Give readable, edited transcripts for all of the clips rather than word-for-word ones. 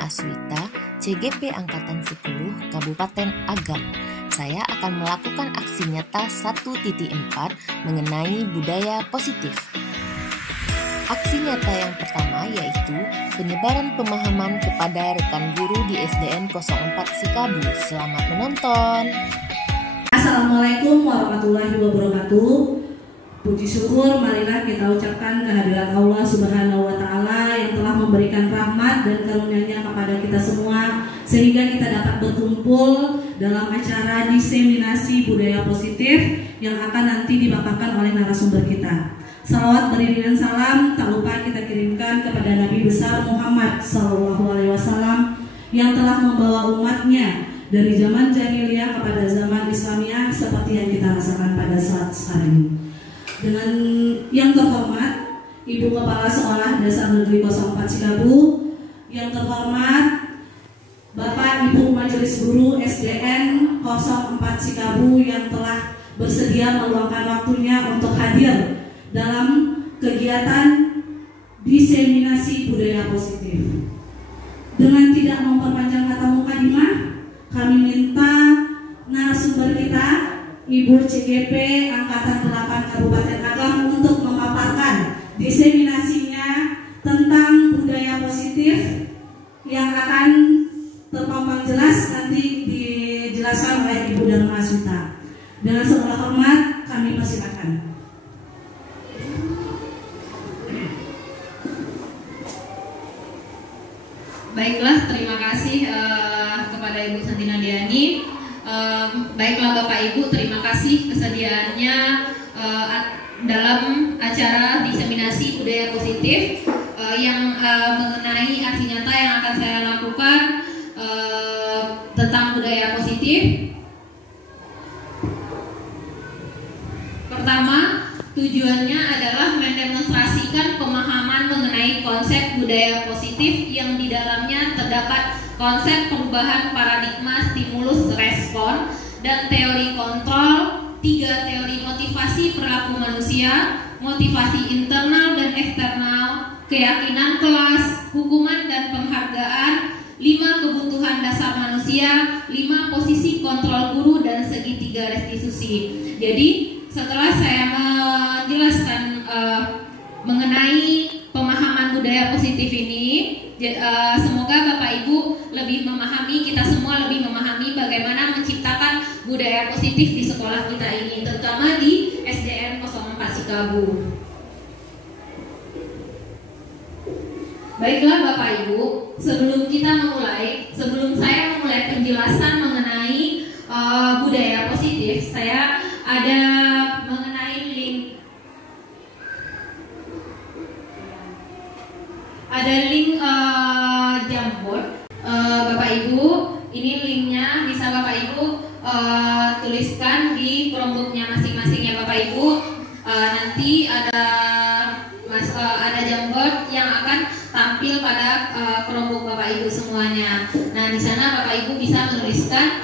bernama Aswita, CGP Angkatan 10, Kabupaten Agam. Saya akan melakukan aksi nyata 1.4 mengenai budaya positif. Aksi nyata yang pertama yaitu penyebaran pemahaman kepada rekan guru di SDN 04 Sikabu. Selamat menonton. Assalamualaikum warahmatullahi wabarakatuh. Puji syukur marilah kita ucapkan kehadirat Allah Subhanahu wa Ta'ala yang telah memberikan rahmat dan karunia-Nya kepada kita semua sehingga kita dapat berkumpul dalam acara diseminasi budaya positif yang akan nanti dipaparkan oleh narasumber kita. Salawat beriringan salam tak lupa kita kirimkan kepada Nabi besar Muhammad SAW yang telah membawa umatnya dari zaman jahiliyah kepada zaman Islamiah seperti yang kita rasakan pada saat sekarang ini. Dengan yang terhormat Ibu Kepala Sekolah Dasar Negeri 04 Sikabu, yang terhormat Bapak Ibu Majelis Guru SDN 04 Sikabu yang telah bersedia meluangkan waktunya untuk hadir dalam kegiatan diseminasi budaya positif. Dengan tidak memperpanjang kata mukadimah, kami minta narasumber kita Ibu CGP Angkatan 8 Kabupaten Agam untuk memaparkan diseminasinya tentang budaya positif yang akan terpampang jelas nanti dijelaskan oleh Ibu Dharma Aswita. Dengan segala hormat kami persilakan. Baiklah, terima kasih kepada Ibu Santina Diani. Baiklah Bapak Ibu, terima kasih kesediaannya dalam acara diseminasi budaya positif yang mengenai aksi nyata yang akan saya lakukan tentang budaya positif. Pertama, tujuannya adalah mendemonstrasikan pemahaman mengenai konsep budaya positif yang di dalamnya terdapat konsep perubahan paradigma stimulus respon dan teori kontrol, 3 teori motivasi perilaku manusia, motivasi internal dan eksternal, keyakinan kelas, hukuman dan penghargaan, 5 kebutuhan dasar manusia, 5 posisi kontrol guru dan segitiga restitusi. Jadi setelah saya menjelaskan mengenai pemahaman budaya positif ini, semoga Bapak Ibu lebih memahami, kita semua lebih memahami bagaimana menciptakan budaya positif di sekolah kita ini, terutama di SDN 04 Sikabu. Baiklah Bapak Ibu, sebelum saya memulai penjelasan mengenai budaya positif, saya ada mengenai link Jamboard. Bapak Ibu, ini linknya bisa Bapak Ibu tuliskan di Chromebooknya masing-masing ya Bapak Ibu. Nanti ada Jamboard yang akan tampil pada Chromebook Bapak Ibu semuanya. Nah, di sana Bapak Ibu bisa menuliskan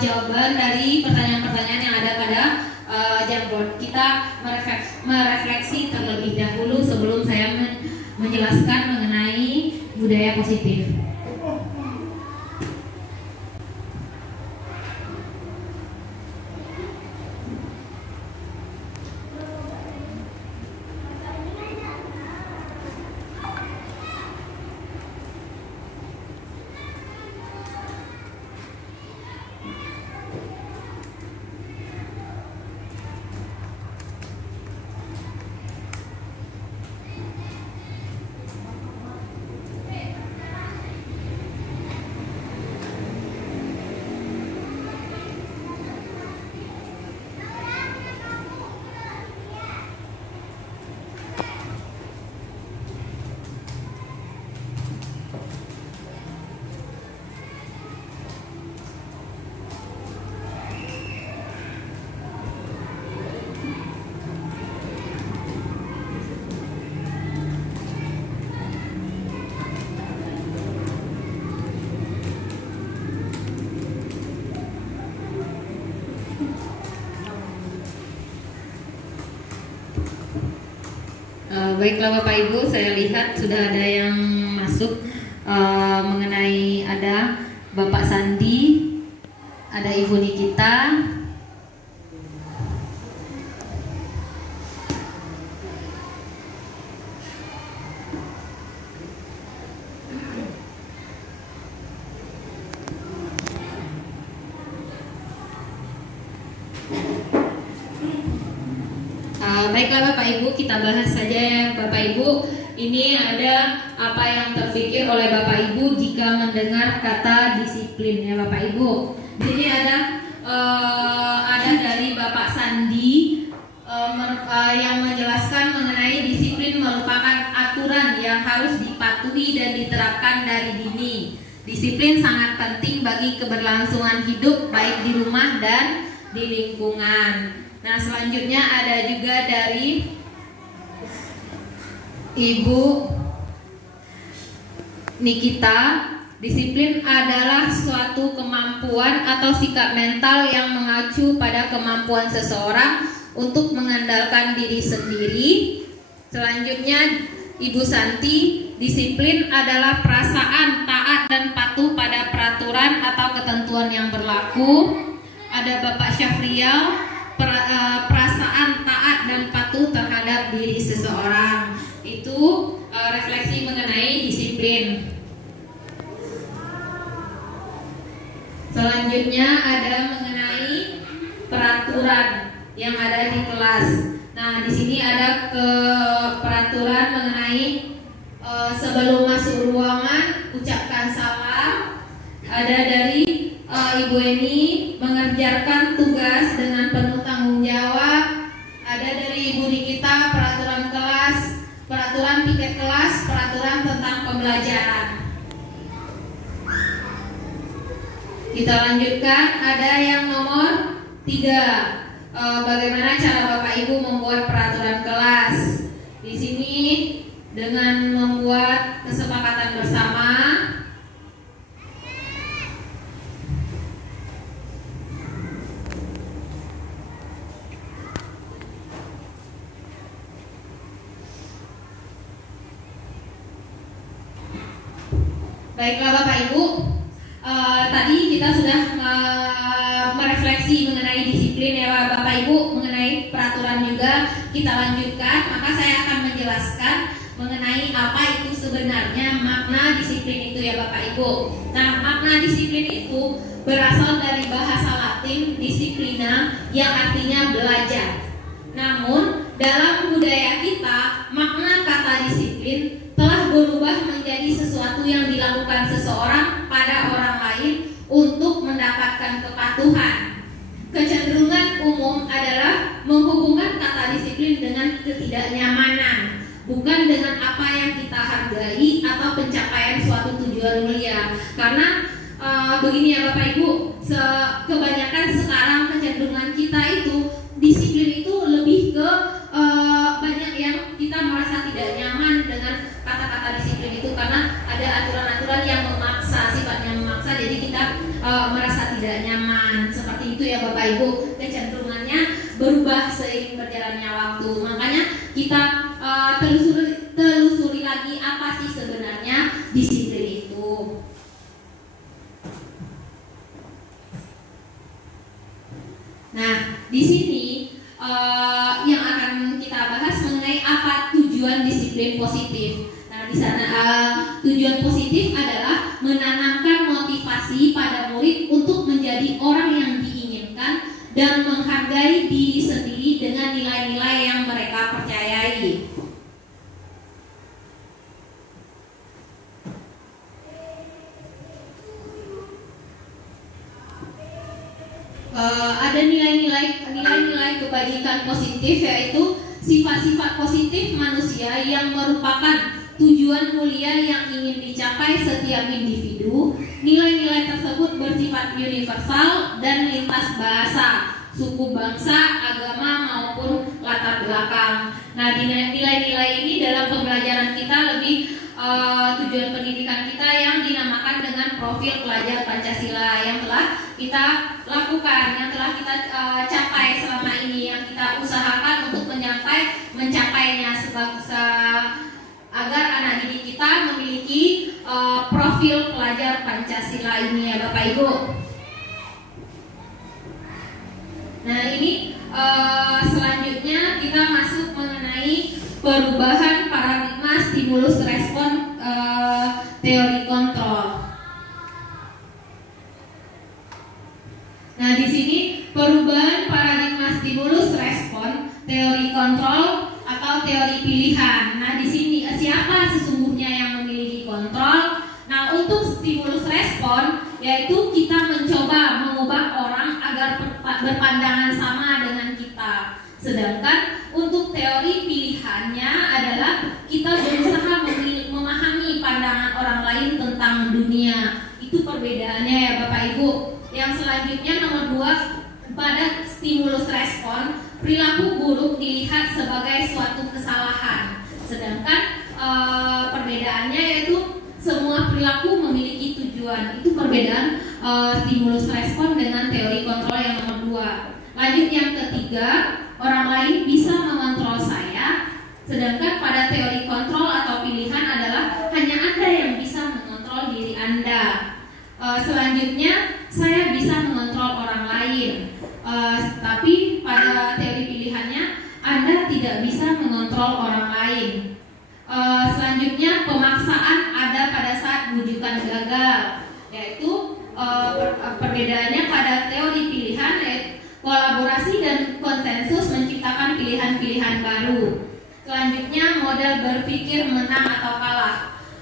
jawaban dari pertanyaan-pertanyaan yang ada pada Jamboard. Kita merefleksi terlebih dahulu sebelum saya menjelaskan mengenai budaya positif. Baiklah Bapak Ibu, saya lihat sudah ada yang masuk. mengenai ada Bapak Sandi, ada Ibu Nikita, baiklah Bapak Ibu, kita bahas saja ya Bapak Ibu. Ini ada apa yang terpikir oleh Bapak Ibu jika mendengar kata disiplin ya Bapak Ibu. Jadi ada dari Bapak Sandi yang menjelaskan mengenai disiplin merupakan aturan yang harus dipatuhi dan diterapkan dari dini. Disiplin sangat penting bagi keberlangsungan hidup baik di rumah dan di lingkungan. Nah, selanjutnya ada juga dari Ibu Nikita. Disiplin adalah suatu kemampuan atau sikap mental yang mengacu pada kemampuan seseorang untuk mengandalkan diri sendiri. Selanjutnya Ibu Santi, disiplin adalah perasaan taat dan patuh pada peraturan atau ketentuan yang berlaku. Ada Bapak Syafrial, perasaan taat dan patuh terhadap diri seseorang. Itu refleksi mengenai disiplin. Selanjutnya ada mengenai peraturan yang ada di kelas. Nah, di sini ada peraturan mengenai sebelum masuk ruangan ucapkan salam. Ada dari Ibu Eni, mengerjakan tugas dengan penuh tanggung jawab. Ada dari Ibu Nikita, peraturan kelas, peraturan piket kelas, peraturan tentang pembelajaran. Kita lanjutkan, ada yang nomor 3, bagaimana cara Bapak Ibu membuat peraturan kelas. Di sini dengan membuat kesepakatan bersama. Baiklah Bapak Ibu, tadi kita sudah merefleksi mengenai disiplin ya Bapak Ibu, mengenai peraturan juga. Kita lanjutkan, maka saya akan menjelaskan mengenai apa itu sebenarnya makna disiplin itu ya Bapak Ibu. Nah, makna disiplin itu berasal dari bahasa Latin disiplina yang artinya belajar. Namun dalam budaya kita, makna kata disiplin telah berubah menjadi sesuatu yang dilakukan seseorang pada orang lain untuk mendapatkan kepatuhan. Kecenderungan umum adalah menghubungkan kata disiplin dengan ketidaknyamanan, bukan dengan apa yang kita hargai atau pencapaian suatu tujuan mulia. Karena begini ya Bapak Ibu, kebanyakan sekarang kecenderungan kita itu disiplin itu lebih ke banyak yang kita merasa tidak nyaman dengan kata-kata disiplin itu, karena ada aturan-aturan yang memaksa, sifatnya memaksa, jadi kita merasa tidak nyaman. Seperti itu ya Bapak Ibu, kecenderungannya berubah seiring berjalannya waktu. Makanya kita telusuri lagi apa sih sebenarnya disiplin itu. Nah, di sini yang akan kita bahas mengenai apa tujuan disiplin positif. Nah, di sana tujuan positif adalah menanamkan motivasi pada murid untuk menjadi orang yang diinginkan dan menghargai diri sendiri dengan nilai-nilai yang mereka percayai. Ada nilai-nilai kebajikan positif, yaitu sifat-sifat positif manusia yang merupakan tujuan mulia yang ingin dicapai setiap individu. Nilai-nilai tersebut bersifat universal dan lintas bahasa, suku, bangsa, agama maupun latar belakang. Nah, nilai-nilai ini dalam pembelajaran kita lebih tujuan pendidikan kita yang dinamakan dengan profil pelajar Pancasila yang telah kita lakukan, yang telah kita capai selama ini, yang kita usahakan untuk mencapainya agar anak didik kita memiliki profil pelajar Pancasila ini ya Bapak Ibu. Nah ini selanjutnya kita masuk mengenai perubahan paradigma stimulus respon teori kontrol. Nah di sini perubahan paradigma stimulus respon teori kontrol atau teori pilihan. Nah di sini siapa sesungguhnya yang memiliki kontrol? Nah untuk stimulus respon yaitu kita mencoba mengubah orang agar berpandangan sama dengan kita. Sedangkan untuk teori pilihannya adalah kita berusaha memahami pandangan orang lain tentang dunia. Itu perbedaannya ya Bapak Ibu. Yang selanjutnya nomor 2, pada stimulus respon, perilaku buruk dilihat sebagai suatu kesalahan. Sedangkan perbedaannya yaitu semua perilaku memiliki tujuan. Itu perbedaan stimulus respon dengan teori kontrol yang nomor 2. Lanjut yang ketiga, orang lain bisa mengontrol saya. Sedangkan pada teori kontrol atau pilihan adalah hanya Anda yang bisa mengontrol diri Anda. Selanjutnya saya bisa mengontrol orang lain, tapi pada teori pilihannya Anda tidak bisa mengontrol orang lain. Selanjutnya pemaksaan ada pada saat wujudan gagal, yaitu perbedaannya pada teori pilihan kolaborasi dan konsensus menciptakan pilihan-pilihan baru. Selanjutnya model berpikir menang atau kalah.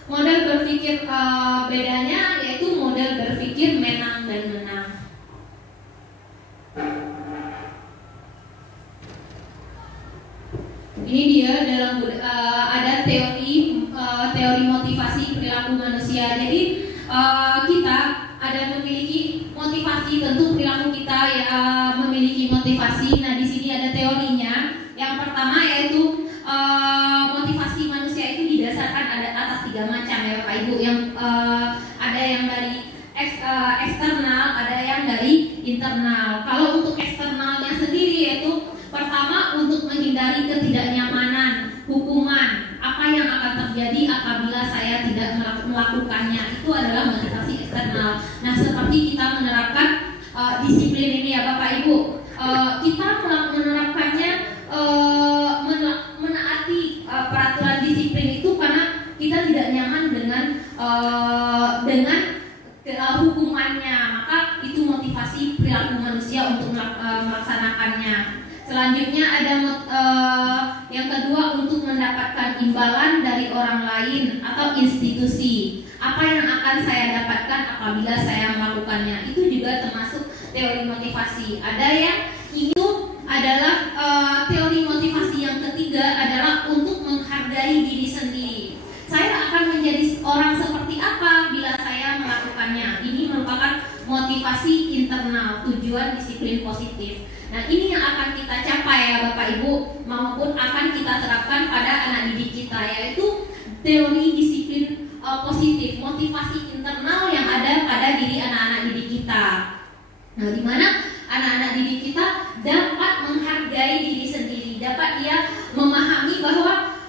Model berpikir bedanya yaitu model berpikir menang dan menang. Ini dia dalam ada teori motivasi perilaku manusia. Jadi kita ada memiliki motivasi, tentu perilaku kita ya memiliki motivasi. Nah di sini ada teorinya. Yang pertama yaitu motivasi manusia itu didasarkan atas 3 macam ya Bapak Ibu. Yang ada yang dari eksternal, ada yang dari internal. Kalau untuk eksternalnya sendiri yaitu pertama untuk menghindari ketidaknyamanan, hukuman, apa yang akan terjadi apabila saya tidak melakukannya, itu adalah motivasi eksternal. Nah seperti kita menerapkan disiplin ini ya Bapak Ibu, kita menerapkannya menaati peraturan disiplin itu karena kita tidak nyaman dengan hukumannya, maka itu motivasi perilaku manusia untuk melaksanakannya. Selanjutnya ada yang kedua untuk mendapatkan imbalan dari orang lain atau institusi. Apa yang akan saya dapatkan apabila saya melakukannya? Itu juga termasuk teori motivasi. Ada yang itu adalah teori motivasi yang ketiga adalah untuk menghargai diri sendiri. Saya akan menjadi orang seperti apa bila saya melakukannya. Ini merupakan motivasi internal, tujuan disiplin positif. Nah ini yang akan kita capai ya Bapak Ibu, maupun akan kita terapkan pada anak didik kita, yaitu teori disiplin positif, motivasi internal yang ada pada diri anak-anak didik kita. Nah di mana anak-anak didik kita dapat menghargai diri sendiri, dapat dia memahami bahwa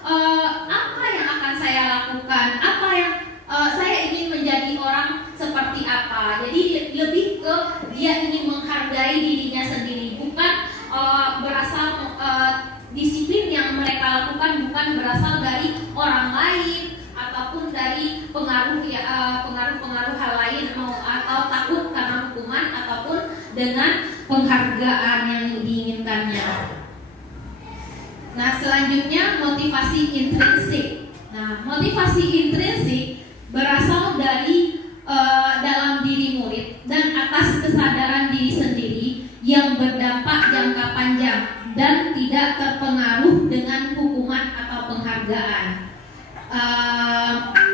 apa yang akan saya lakukan, apa yang saya ingin menjadi orang seperti apa. Jadi lebih ke dia ingin menghargai dirinya sendiri, bukan berasal disiplin yang mereka lakukan bukan berasal dari orang lain ataupun dari pengaruh hal lain atau takut karena hukuman ataupun dengan penghargaan yang diinginkannya. Nah selanjutnya motivasi intrinsik. Nah motivasi intrinsik berasal dari dalam diri murid dan atas kesadaran diri sendiri yang berdampak jangka panjang dan tidak terpengaruh dengan hukuman atau penghargaan.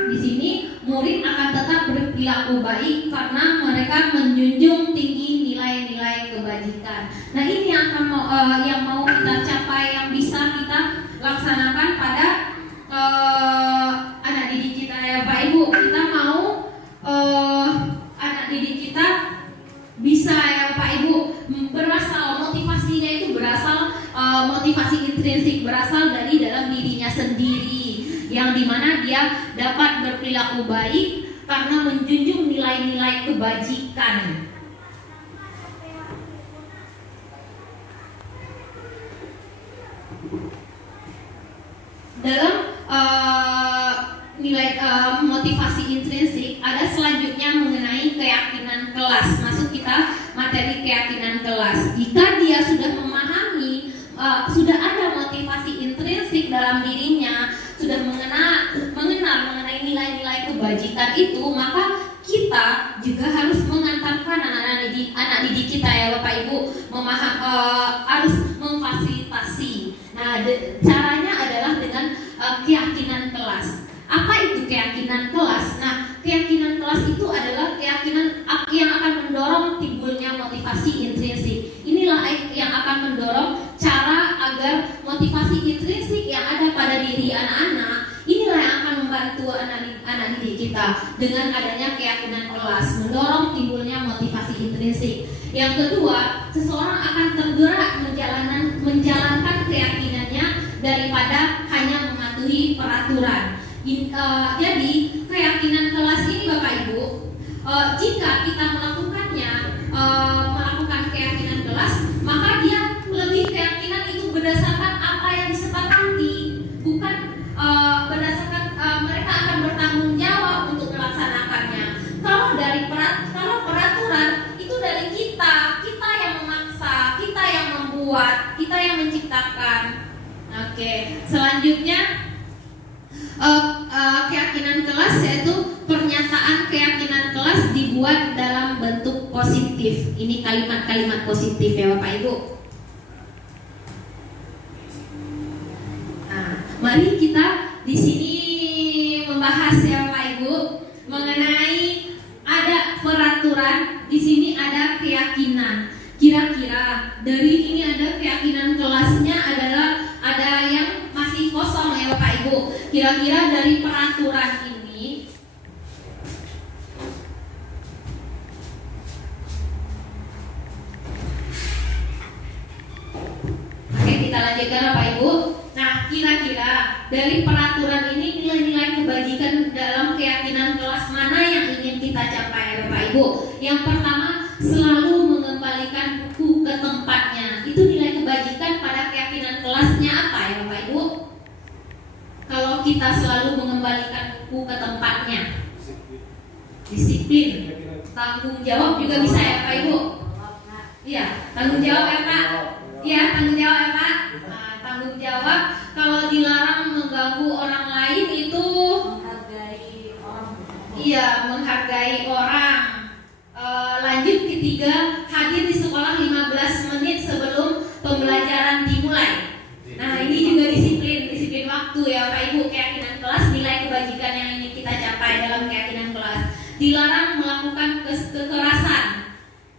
Di sini murid akan tetap berperilaku baik karena mereka menjunjung tinggi nilai-nilai kebajikan. Nah ini yang mau kita capai, yang bisa kita laksanakan pada anak didik kita ya Pak Ibu. Kita mau anak didik kita bisa ya Pak Ibu berasal, motivasinya itu berasal motivasi intrinsik berasal dari dalam dirinya sendiri, yang dimana dia dapat berperilaku baik karena menjunjung nilai-nilai kebajikan. Dalam nilai motivasi intrinsik ada selanjutnya mengenai keyakinan kelas. Masuk kita materi keyakinan kelas. Jika dia sudah memahami, sudah ada motivasi intrinsik dalam dirinya, sudah mengenal mengenai nilai-nilai kebajikan itu, maka kita juga harus mengantarkan anak didik kita ya Bapak Ibu harus memfasilitasi. Nah, caranya adalah dengan keyakinan kelas. Apa itu keyakinan kelas? Nah, keyakinan kelas itu adalah keyakinan yang akan mendorong timbulnya motivasi intrinsik. Inilah yang akan mendorong cara agar motivasi intrinsik yang ada pada diri anak-anak, inilah yang akan membantu anak didik kita dengan adanya keyakinan kelas, mendorong timbulnya motivasi intrinsik. Yang kedua, seseorang akan tergerak menjalankan keyakinannya daripada hanya mematuhi peraturan. Jadi keyakinan kelas ini Bapak Ibu, jika kita melakukan keyakinan kelas, maka dia lebih keyakinan itu berdasarkan apa yang disepakati, bukan berdasarkan mereka akan bertanggung jawab untuk melaksanakannya. Kalau peraturan itu dari kita yang memaksa, kita yang membuat, kita yang menciptakan. Oke, selanjutnya keyakinan kelas yaitu pernyataan keyakinan kelas dibuat dalam bentuk positif. Ini kalimat-kalimat positif ya Bapak Ibu. Nah, mari kita di sini membahas ya Bapak Ibu mengenai ada peraturan, di sini ada keyakinan. Kira-kira dari ini ada keyakinan kelasnya ada yang masih kosong ya Bapak Ibu. Kira-kira dari peraturan ini oke, kita lanjutkan Bapak Ibu. Nah, kira-kira dari peraturan ini nilai-nilai kebajikan dalam keyakinan kelas mana yang ingin kita capai Bapak Ibu? Yang pertama, selalu mengembalikan buku ke tempatnya. Itu nilai kebajikan pada keyakinan kelasnya apa ya Bapak Ibu? Kalau kita selalu mengembalikan buku ke tempatnya, disiplin, tanggung jawab juga bisa ya Bapak Ibu? Iya, tanggung jawab ya Pak? Iya, tanggung jawab ya Pak? Nah, tanggung jawab kalau dilarang mengganggu orang lain itu menghargai orang. Iya, menghargai orang. Lanjut ketiga, hadir di sekolah 15 menit sebelum pembelajaran dimulai. Nah, ini juga disiplin waktu ya Pak Ibu. Keyakinan kelas, nilai kebajikan yang ingin kita capai dalam keyakinan kelas. Dilarang melakukan kekerasan.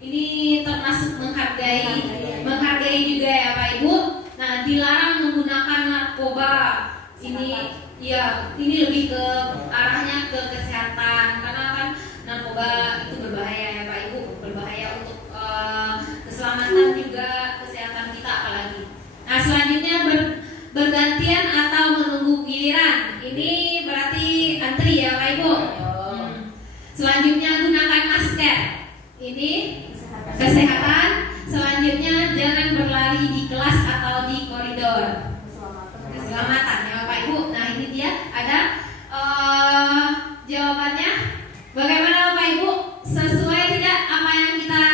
Ini termasuk menghargai juga ya Pak Ibu. Nah, dilarang menggunakan narkoba. Ini lebih ke arahnya ke kesehatan, karena kan narkoba itu berbahaya ya Pak Ibu, berbahaya untuk keselamatan juga kesehatan kita apalagi. Nah, selanjutnya bergantian atau menunggu giliran. Ini berarti antri ya Pak Ibu. Selanjutnya gunakan masker. Ini kesehatan. Selanjutnya jangan berlari di kelas atau di koridor. Keselamatan ya Bapak Ibu. Nah, ini dia ada jawabannya. Bagaimana Bapak Ibu? Sesuai tidak apa yang kita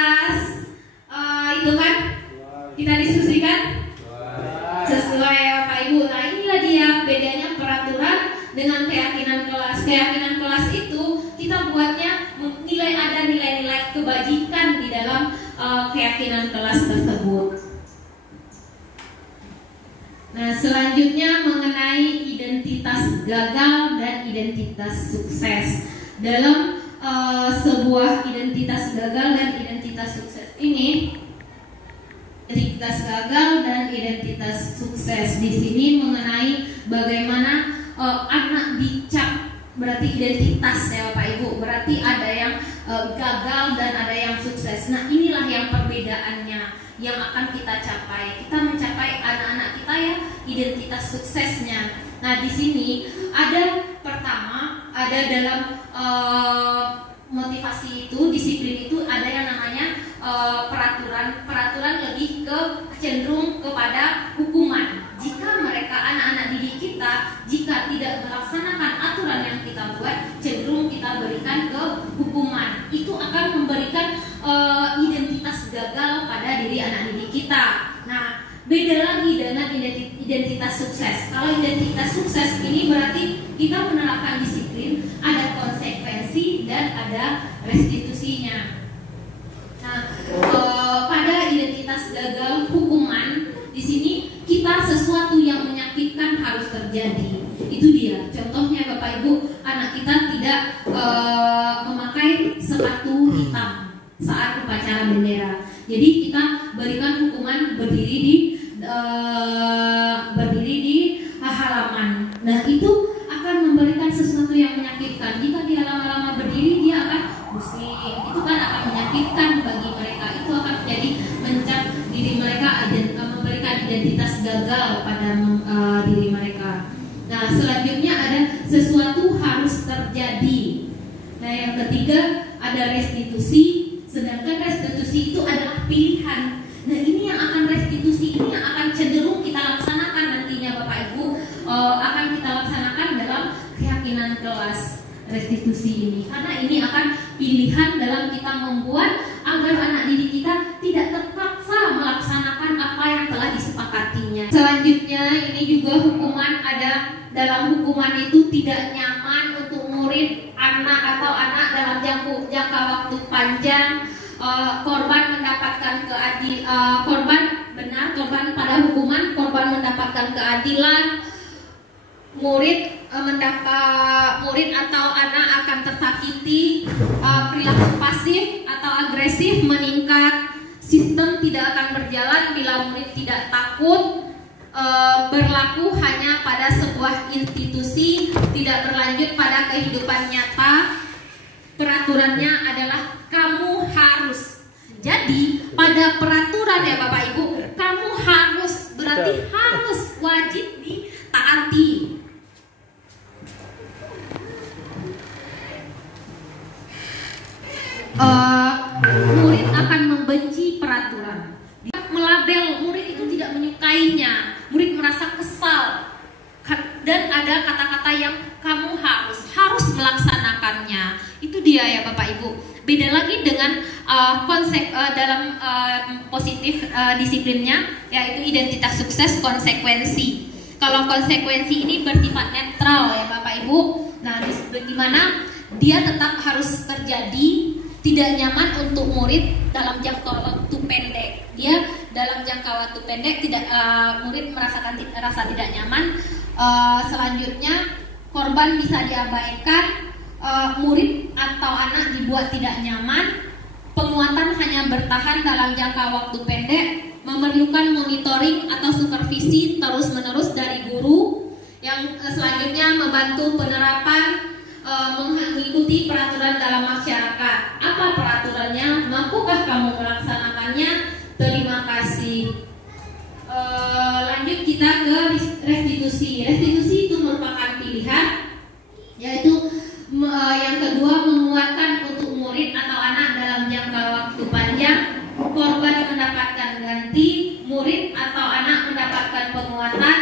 hitungkan? Kita diskusikan? Sesuai ya Bapak Ibu. Nah, inilah dia bedanya peraturan dengan keyakinan kelas. Keyakinan kelas itu kita buatnya ada nilai-nilai kebajikan di dalam keyakinan kelas tersebut. Nah, selanjutnya mengenai identitas gagal dan identitas sukses. Dalam sebuah identitas gagal dan identitas sukses ini, identitas gagal dan identitas sukses di sini mengenai bagaimana anak dicap, berarti identitas ya Bapak Ibu, berarti ada yang gagal dan ada yang sukses. Nah, inilah yang perbedaannya yang akan kita capai. Kita mencapai anak-anak kita ya identitas suksesnya. Nah, di sini ada pertama, ada dalam motivasi itu, disiplin itu ada yang namanya peraturan lebih ke cenderung kepada hukuman. Jika mereka anak-anak didik kita, jika tidak melaksanakan aturan yang kita buat, cenderung kita berikan ke hukuman. Itu akan memberikan identitas gagal pada diri anak didik kita. Nah, beda lagi dengan identitas sukses. Kalau identitas sukses ini berarti kita menerapkan disiplin, ada konsekuensi dan ada restitusinya. Nah, pada identitas gagal hukuman, di sini kita sesuatu yang menyakitkan harus terjadi. Itu dia. Contohnya Bapak Ibu, anak kita tidak memakai sepatu hitam saat upacara bendera. Jadi kita berikan hukuman berdiri di halaman. Nah, itu akan memberikan sesuatu yang menyakitkan. Jika dia lama-lama berdiri, dia akan pusing. Itu kan akan menyakitkan bagi mereka. Itu akan menjadi mencap diri mereka, memberikan identitas gagal pada diri mereka. Nah, selanjutnya ada sesuatu harus terjadi. Nah, yang ketiga ada restitusi. Sedangkan restitusi itu adalah pilihan. Nah, ini yang akan restitusi ini yang akan cenderung kita laksanakan nantinya Bapak Ibu, akan kita laksanakan dalam keyakinan kelas restitusi ini. Karena ini akan pilihan dalam kita membuat agar anak didik kita tidak terpaksa melaksanakan apa yang telah disepakatinya. Selanjutnya ini juga hukuman, ada dalam hukuman itu tidak nyaman untuk murid, anak atau anak dalam jangka waktu panjang. Korban mendapatkan korban pada hukuman, korban mendapatkan keadilan, murid atau anak akan tersakiti, perilaku pasif atau agresif meningkat, sistem tidak akan berjalan bila murid tidak takut, berlaku hanya pada sebuah institusi, tidak berlanjut pada kehidupan nyata. Peraturannya adalah kamu harus. Jadi pada peraturan ya Bapak Ibu, kamu harus berarti harus, wajib ditaati. Murid akan membenci peraturan. Dia melabel, murid itu tidak menyukainya, murid merasa kesal, dan ada kata-kata yang kamu harus melaksanakannya. Itu dia ya Bapak Ibu. Beda lagi dengan konsep dalam positif disiplinnya, yaitu identitas sukses konsekuensi. Kalau konsekuensi ini bersifat netral ya Bapak Ibu. Nah, di mana dia tetap harus terjadi. Tidak nyaman untuk murid dalam jangka waktu pendek. Dia dalam jangka waktu pendek murid merasakan rasa tidak nyaman. Selanjutnya korban bisa diabaikan, murid atau anak dibuat tidak nyaman. Penguatan hanya bertahan dalam jangka waktu pendek, memerlukan monitoring atau supervisi terus-menerus dari guru. Yang selanjutnya membantu penerapan, mengikuti peraturan dalam masyarakat. Apa peraturannya? Mampukah kamu melaksanakannya? Terima kasih. Lanjut kita ke restitusi. Restitusi itu merupakan pilihan, yaitu yang kedua menguatkan untuk murid atau anak dalam jangka waktu panjang. Korban mendapatkan ganti, murid atau anak mendapatkan penguatan,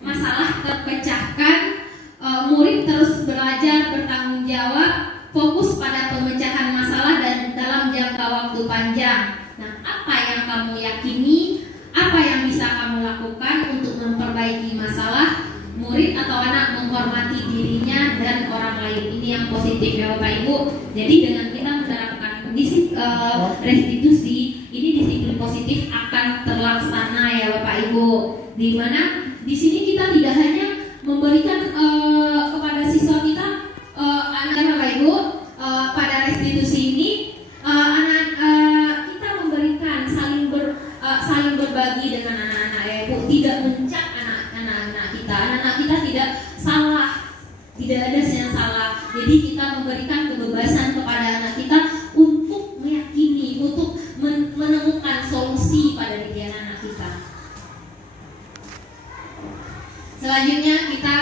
masalah terpecahkan. Murid terus belajar bertanggung jawab, fokus pada pemecahan masalah dan dalam jangka waktu panjang. Nah, apa yang kamu yakini, apa yang bisa kamu lakukan untuk memperbaiki masalah? Murid atau anak menghormati dirinya dan orang lain. Ini yang positif ya Bapak Ibu. Jadi dengan kita menerapkan restitusi, ini disiplin positif akan terlaksana ya Bapak Ibu. Di mana di sini kita tidak hanya memberikan kepada siswa kita anak Bapak Ibu, pada restitusi ini kita memberikan saling berbagi dengan anak-anak ya Ibu, tidak mencap anak-anak kita. Anak-anak kita tidak salah, tidak ada yang salah. Jadi kita memberikan kebebasan kepada anak kita untuk meyakini, untuk menemukan solusi pada diri anak kita. Selanjutnya kita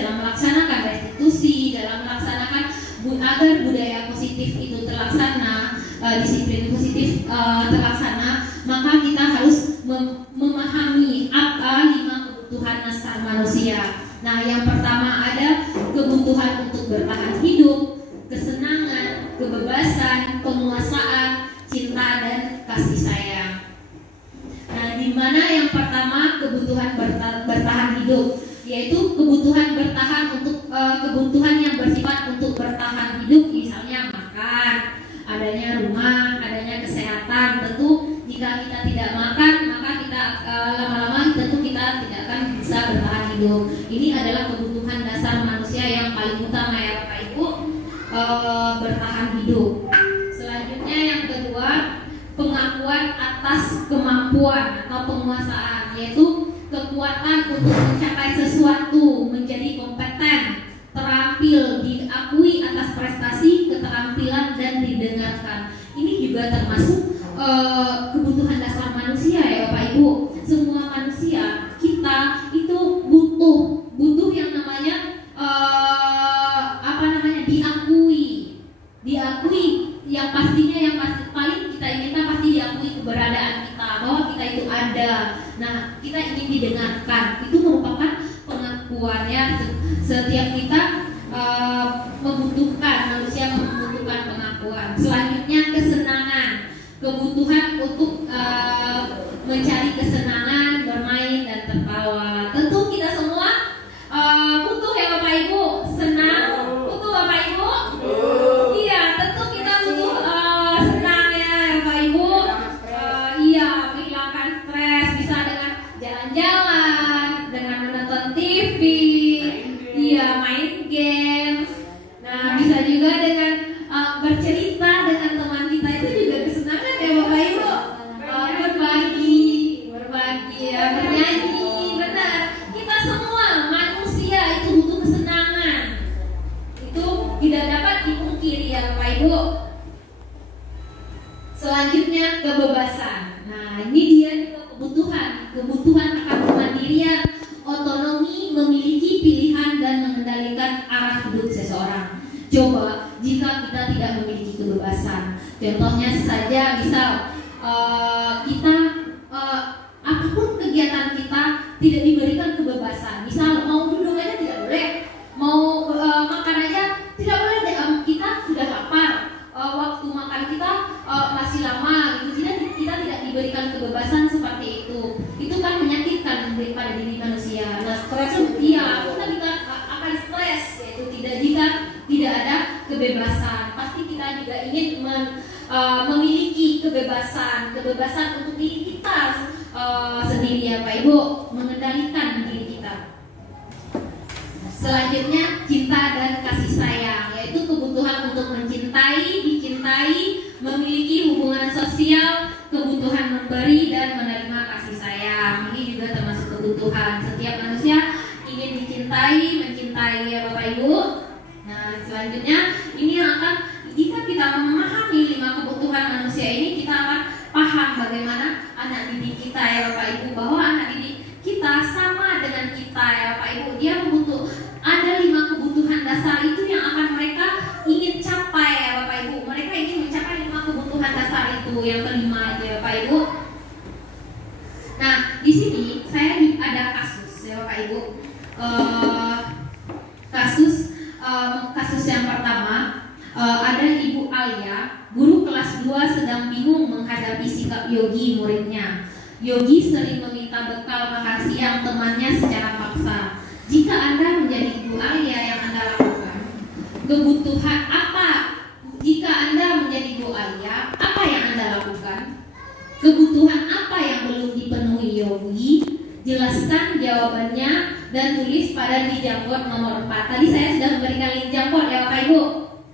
dalam melaksanakan restitusi, dalam melaksanakan agar budaya positif itu terlaksana, disiplin positif terlaksana, maka kita harus memahami apa 5 kebutuhan dasar manusia. Nah, yang pertama ada kebutuhan untuk bertahan hidup, kesenangan, kebebasan, penguasaan, cinta, dan kasih sayang. Nah, di mana yang pertama kebutuhan bertahan hidup, yaitu kebutuhan bertahan untuk kebutuhan yang bersifat untuk bertahan hidup, misalnya makan, adanya rumah, adanya kesehatan. Tentu jika kita tidak makan, maka kita lama-lama tentu kita tidak akan bisa bertahan hidup. Ini adalah kebutuhan dasar manusia yang paling utama ya Bapak Ibu, bertahan hidup. Selanjutnya yang kedua, pengakuan atas kemampuan atau penguasaan, yaitu kekuatan untuk mencapai sesuatu, menjadi kompeten, terampil, diakui atas prestasi, keterampilan, dan didengarkan. Ini juga termasuk kebutuhan dasar manusia ya Bapak Ibu. Semua manusia kita itu butuh yang namanya diakui, yang pastinya paling kita inginkan pasti diakui keberadaan kita, bahwa kita itu ada. Nah, kita ingin didengarkan, itu merupakan pengakuan ya. Setiap kita manusia membutuhkan pengakuan. Selanjutnya kesenangan, kebutuhan untuk mencari kesenangan, bermain dan tertawa. Tentu kita semua butuh ya Bapak Ibu, senang, butuh Bapak Ibu. Iya, tentu kita butuh senang ya Bapak Ibu. Iya, menghilangkan stres bisa dengan jalan-jalan, dengan menonton TV, iya main game. Nah, bisa juga dengan bercerita dengan teman kita, itu juga kesenangan ya Bapak Ibu. Berbagi ya, bernyanyi, benar. Kita semua manusia itu butuh kesenangan. Itu tidak dapat dipungkiri ya Bapak Ibu. Selanjutnya kebebasan. Nah, ini dia juga kebutuhan akan kemandirian, otonomi, memiliki pilihan dan mengendalikan arah hidup seseorang. Coba jika kita tidak memiliki kebebasan, contohnya saja misal kita apapun kegiatan kita tidak diberikan kebebasan. Misal mau duduk aja tidak boleh, mau makan aja tidak boleh. Kita sudah lapar, waktu makan kita masih lama gitu. Kita tidak diberikan kebebasan seperti itu. Itu kan menyakitkan pada diri manusia. Nah, stres iya, kita akan stres, yaitu jika tidak ada kebebasan. Pasti kita juga ingin memiliki kebebasan untuk diri kita sendiri ya Pak Ibu, mengendalikan diri kita. Selanjutnya cinta dan kasih sayang, yaitu kebutuhan untuk mencintai, dicintai, memiliki hubungan sosial, kebutuhan memberi dan menerima kasih sayang. Ini juga termasuk kebutuhan. Setiap manusia ingin dicintai, mencintai ya Bapak Ibu. Nah, selanjutnya ini yang akan, jika kita memahami 5 kebutuhan manusia ini, kita akan paham bagaimana anak didik kita ya Bapak Ibu, bahwa anak didik kita sama dengan kita ya Bapak Ibu. Dia ada 5 kebutuhan dasar itu yang akan mereka ingin capai ya Bapak Ibu. Mereka ingin mencapai 5 kebutuhan dasar itu, yang kelima itu ya Bapak Ibu. Nah, di sini saya ada kasus ya Bapak Ibu. Kasus yang pertama, ada Ibu Alia, guru kelas 2 sedang bingung menghadapi sikap Yogi muridnya. Yogi sering meminta bekal makan siang temannya secara paksa. Jika Anda menjadi Ibu Alia, yang Anda lakukan, kebutuhan apa? Jika Anda menjadi Ibu Alia, apa yang Anda lakukan? Kebutuhan apa yang belum dipenuhi Yogi? Jelaskan jawabannya dan tulis pada link Jamboard nomor 4. Tadi saya sudah memberikan link Jamboard ya Bapak Ibu.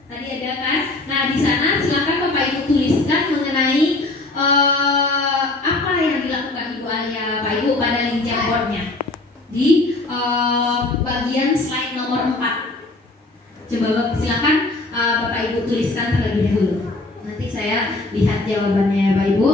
Tadi ada kan? Nah, di sana silakan Bapak Ibu tuliskan mengenai apa yang dilakukan Ibu Alia Bapak Ibu pada link Jamboardnya di bagian slide nomor 4. Coba silakan Bapak Ibu tuliskan terlebih dahulu. Nanti saya lihat jawabannya Bapak Ibu.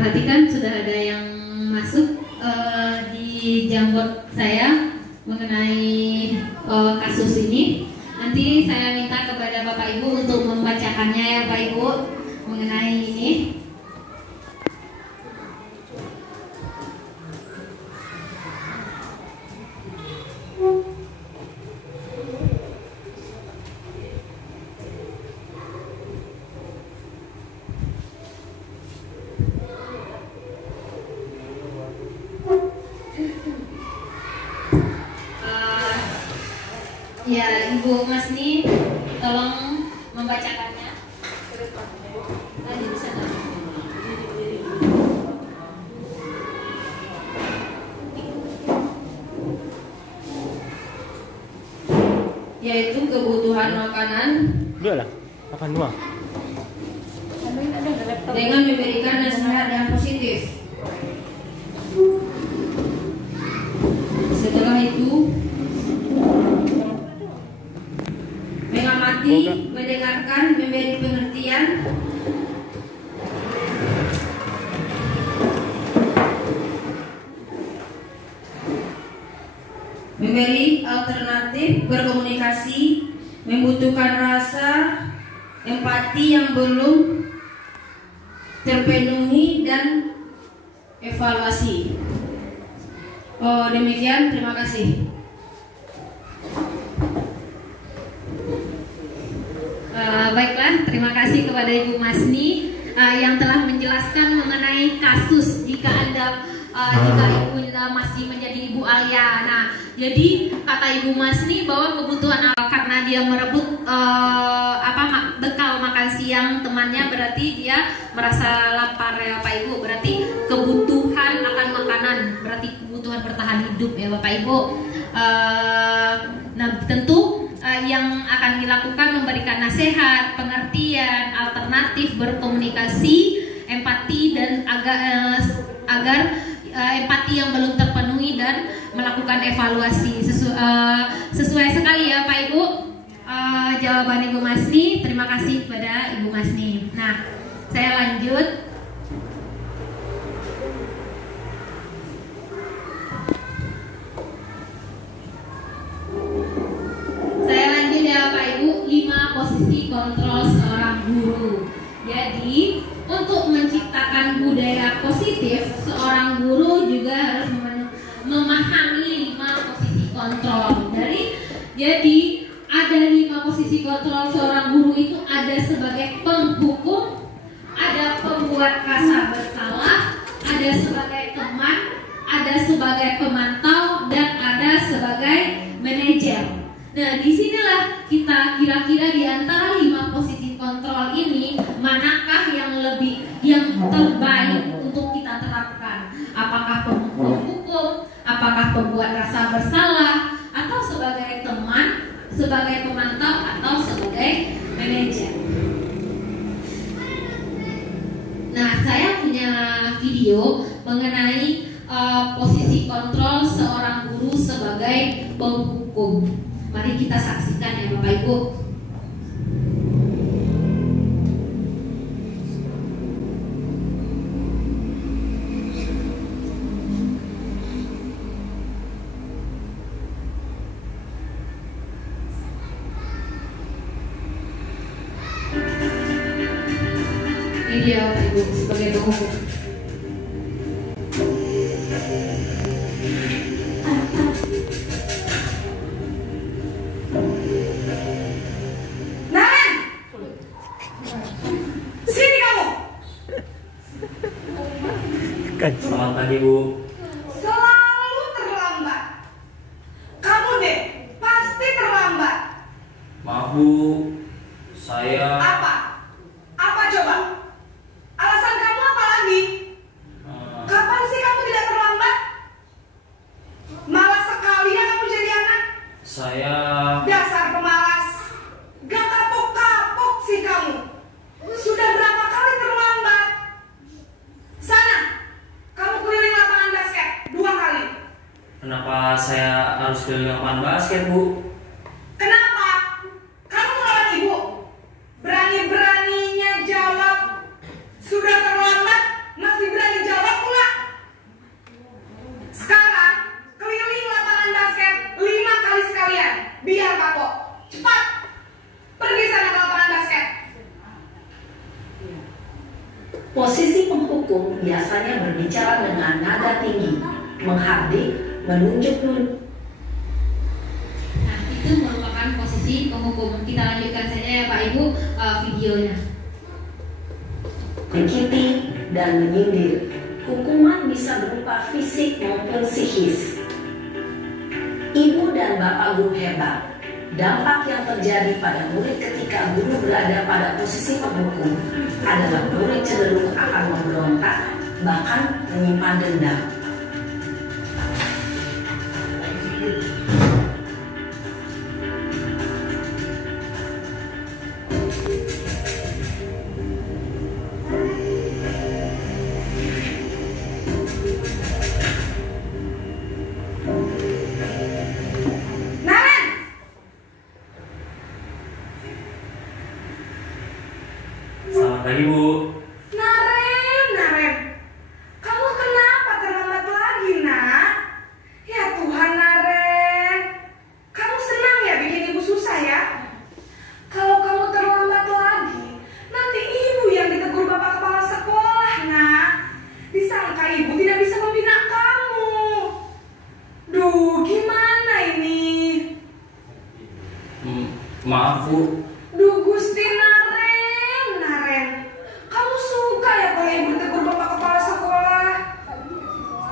perhatikan sudah ada yang masuk di Jamboard saya mengenai kasus ini. Nanti saya minta kepada Bapak Ibu untuk membacakannya ya Pak Ibu mengenai ini. Ya, Ibu Masni, tolong membacakannya. Lanjut di sana. Yaitu kebutuhan makanan. Dua lah, apa dua? Dengan memberikan nasihat yang positif. Setelah itu mengamati, mendengarkan, memberi pengertian, memberi alternatif, berkomunikasi, membutuhkan rasa empati yang belum terpenuhi dan evaluasi. Demikian, terima kasih. Baiklah, terima kasih kepada Ibu Masni yang telah menjelaskan mengenai kasus jika Ibu masih menjadi Ibu Alia. Nah, jadi kata Ibu Masni bahwa kebutuhan karena dia merebut bekal makan siang temannya, berarti dia merasa lapar ya Bapak Ibu. Berarti kebutuhan akan makanan, berarti kebutuhan bertahan hidup ya Bapak Ibu. Nah, tentu yang akan dilakukan memberikan nasihat, pengertian, alternatif, berkomunikasi, empati dan agar empati yang belum terpenuhi dan melakukan evaluasi. Sesuai sekali ya Pak Ibu jawaban Ibu Masni. Terima kasih kepada Ibu Masni. Nah, saya lanjut. Bapak Ibu, 5 posisi kontrol seorang guru. Jadi, untuk menciptakan budaya positif, seorang guru juga harus memahami 5 posisi kontrol. Jadi ada 5 posisi kontrol seorang guru itu ada sebagai penghukum, ada pembuat rasa bersalah, ada sebagai teman, ada sebagai pemantau, dan ada sebagai manajer. Nah, disinilah kita kira-kira di antara 5 posisi kontrol ini manakah yang terbaik untuk kita terapkan? Apakah penghukum, apakah pembuat rasa bersalah, atau sebagai teman, sebagai pemantau, atau sebagai manajer? Nah, saya punya video mengenai posisi kontrol seorang guru sebagai penghukum. Mari kita saksikan ya Bapak Ibu. Ini dia Bapak Ibu sebagai penghukum. Selamat pagi Bu. Selalu terlambat. Kamu deh pasti terlambat. Maaf Bu, saya. Apa? Apa coba? Alasan kamu apa lagi? Kapan sih kamu tidak terlambat? Malas sekali ya kamu jadi anak. Saya. Dasar pemalas. Gak kapok-kapok sih kamu. Sudah berapa kali terlambat? Sana, kamu keliling lapangan basket 2 kali. Kenapa saya harus keliling lapangan basket Bu? Kenapa? Kamu melawan ibu. Berani-beraninya jawab. Sudah terlambat, masih berani dengan nada tinggi, menghardik, menunjuk nun. Nah, itu merupakan posisi penghukum. Kita lanjutkan saja ya Pak Ibu videonya. Menyakiti dan menyindir. Hukuman bisa berupa fisik maupun psikis. Ibu dan bapak guru hebat. Dampak yang terjadi pada murid ketika guru berada pada posisi penghukum adalah murid cenderung akan memberontak, bahkan menyimpan dendam. Selamat pagi Bu. Naren, kamu kenapa terlambat lagi, nak? Ya Tuhan, Naren, kamu senang ya bikin ibu susah ya? Kalau kamu terlambat lagi, nanti ibu yang ditegur bapak kepala sekolah, nak. Disangka ibu tidak bisa membina kamu. Duh, gimana ini? Maaf Bu. Duh Gusti, Naren, kamu suka ya kalau ibu ditegur bapak kepala sekolah?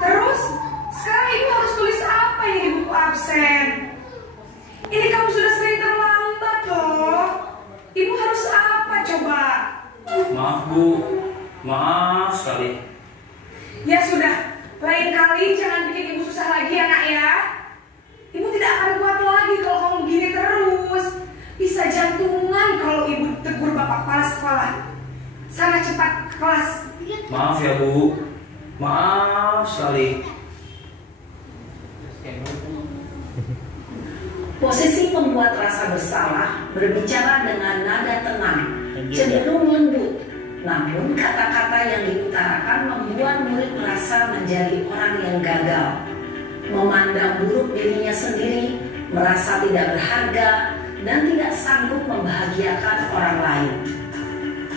Terus, sekarang ibu harus tulis apa ini di buku absen? Ini kamu sudah sering terlambat loh. Ibu harus apa coba? Maaf Bu. Maaf sekali. Ya sudah, lain kali jangan bikin ibu susah lagi ya nak ya. Ibu tidak akan kuat lagi kalau kamu begini terus. Bisa jantungan kalau ibu tegur bapak kepala sekolah. Sana cepat ke kelas. Maaf ya Bu. Maaf sekali. Posisi pembuat rasa bersalah berbicara dengan nada tenang, cenderung lembut. Namun kata-kata yang diutarakan membuat murid merasa menjadi orang yang gagal, memandang buruk dirinya sendiri, merasa tidak berharga, dan tidak sanggup membahagiakan orang lain.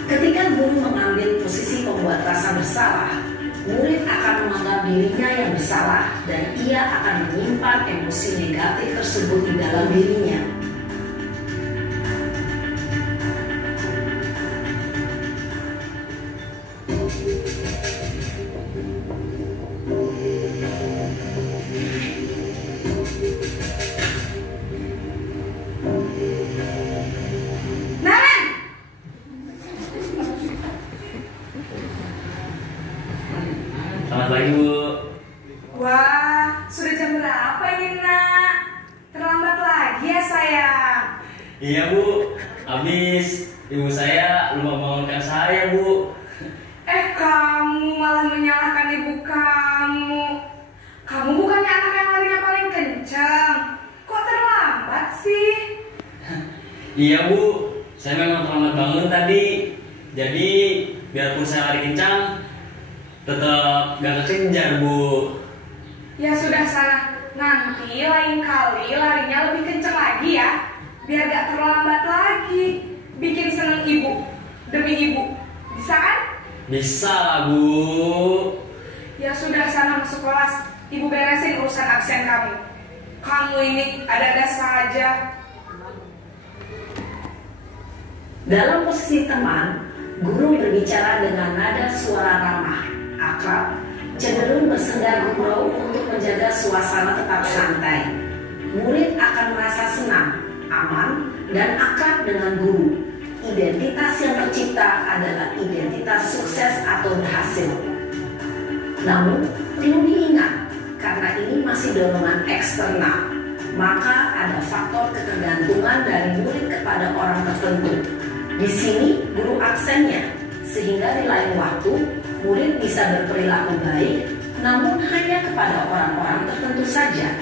Ketika guru mengambil posisi pembuat rasa bersalah, murid akan menganggap dirinya yang bersalah dan ia akan menyimpan emosi negatif tersebut di dalam dirinya. Selamat pagi Bu. Wah, sudah jam berapa ini nak? Terlambat lagi ya sayang. Iya Bu. Habis ibu saya lupa membangunkan saya Bu. Kamu malah menyalahkan ibu kamu. Kamu bukannya anak yang larinya paling kencang. Kok terlambat sih? Iya Bu. Saya memang terlambat bangun tadi. Jadi biarpun saya lari kencang, tetap gak kekejar Bu. Ya sudah sana. Nanti lain kali larinya lebih kencang lagi ya. Biar gak terlambat lagi. Bikin seneng ibu. Demi ibu. Bisa kan? Bisa lah Bu. Ya sudah sana masuk kelas. Ibu beresin urusan absen kamu. Kamu ini ada-ada saja. Dalam posisi teman, guru berbicara dengan nada suara ramah, akrab, cenderung bersenda gurau untuk menjaga suasana tetap santai. Murid akan merasa senang, aman, dan akrab dengan guru. Identitas yang tercipta adalah identitas sukses atau berhasil. Namun, perlu diingat, karena ini masih dorongan eksternal, maka ada faktor ketergantungan dari murid kepada orang tertentu. Di sini guru aksennya, sehingga di lain waktu murid bisa berperilaku baik, namun hanya kepada orang-orang tertentu saja.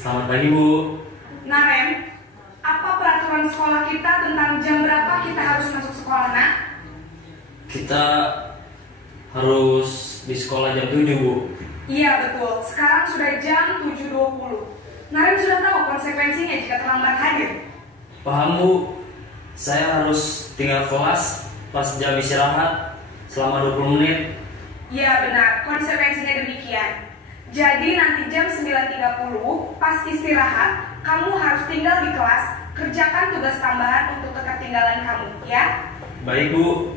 Selamat pagi Bu. Naren, apa peraturan sekolah kita kita tentang jam berapa kita harus masuk sekolah, nak? Kita harus di sekolah jam 7, Bu. Iya, betul. Sekarang sudah jam 7.20. Naren sudah tahu konsekuensinya jika terlambat hadir. Paham, Bu. Saya harus tinggal kelas pas jam istirahat selama 20 menit. Iya, benar. Konsekuensinya demikian. Jadi nanti jam 9.30 pas istirahat, kamu harus tinggal di kelas, kerjakan tugas tambahan untuk ketertinggalan kamu, ya? Baik, Bu.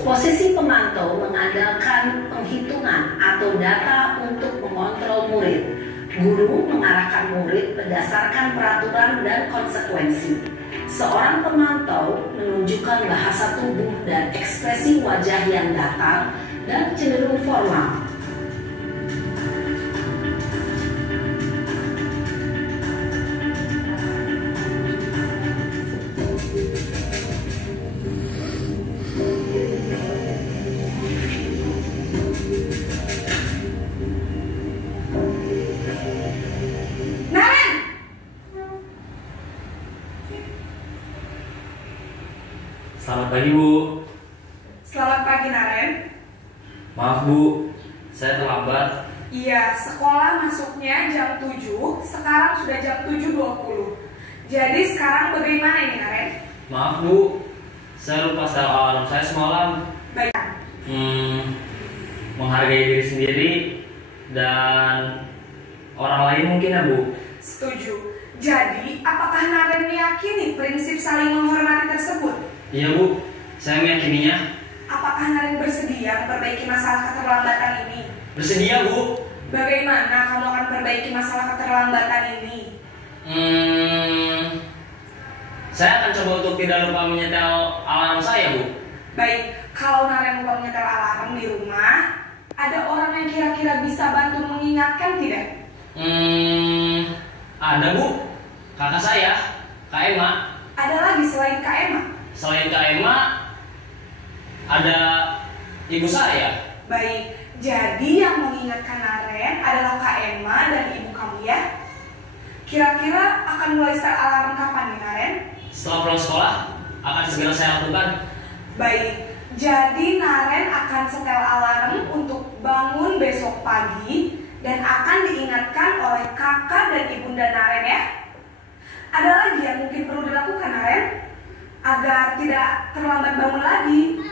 Posisi pemantau mengandalkan penghitungan atau data untuk mengontrol murid. Guru mengarahkan murid berdasarkan peraturan dan konsekuensi. Seorang pemantau menunjukkan bahasa tubuh dan ekspresi wajah yang datar dan cenderung formal. Selamat pagi, Bu. Selamat pagi, Naren. Maaf, Bu. Saya terlambat. Iya, sekolah masuknya jam 7, sekarang sudah jam 7.20. Jadi sekarang bagaimana ini, Naren? Maaf, Bu. Saya lupa setel alarm saya semalam. Baik. Menghargai diri sendiri dan orang lain mungkin, ya, Bu. Setuju. Jadi, apakah Naren meyakini prinsip saling menghormati tersebut? Iya, Bu. Saya meyakininya. Apakah Naren bersedia memperbaiki masalah keterlambatan ini? Bersedia, Bu. Bagaimana kamu akan perbaiki masalah keterlambatan ini? Saya akan coba untuk tidak lupa menyetel alarm saya, Bu. Baik, kalau Naren lupa menyetel alarm di rumah, ada orang yang kira-kira bisa bantu mengingatkan tidak? Ada, Bu. Kakak saya, Kak Emma. Ada lagi selain Kak Emma? Selain Kak Emma, ada ibu saya. Baik, jadi yang mengingatkan Naren adalah Kak Emma dan ibu kamu, ya? Kira-kira akan mulai start alarm kapan nih, Naren? Setelah pulang sekolah, akan segera saya lakukan. Baik, jadi Naren akan setel alarm untuk bangun besok pagi dan akan diingatkan oleh kakak dan ibunda Naren, ya? Ada lagi yang mungkin perlu dilakukan, Naren? Agar tidak terlambat bangun lagi.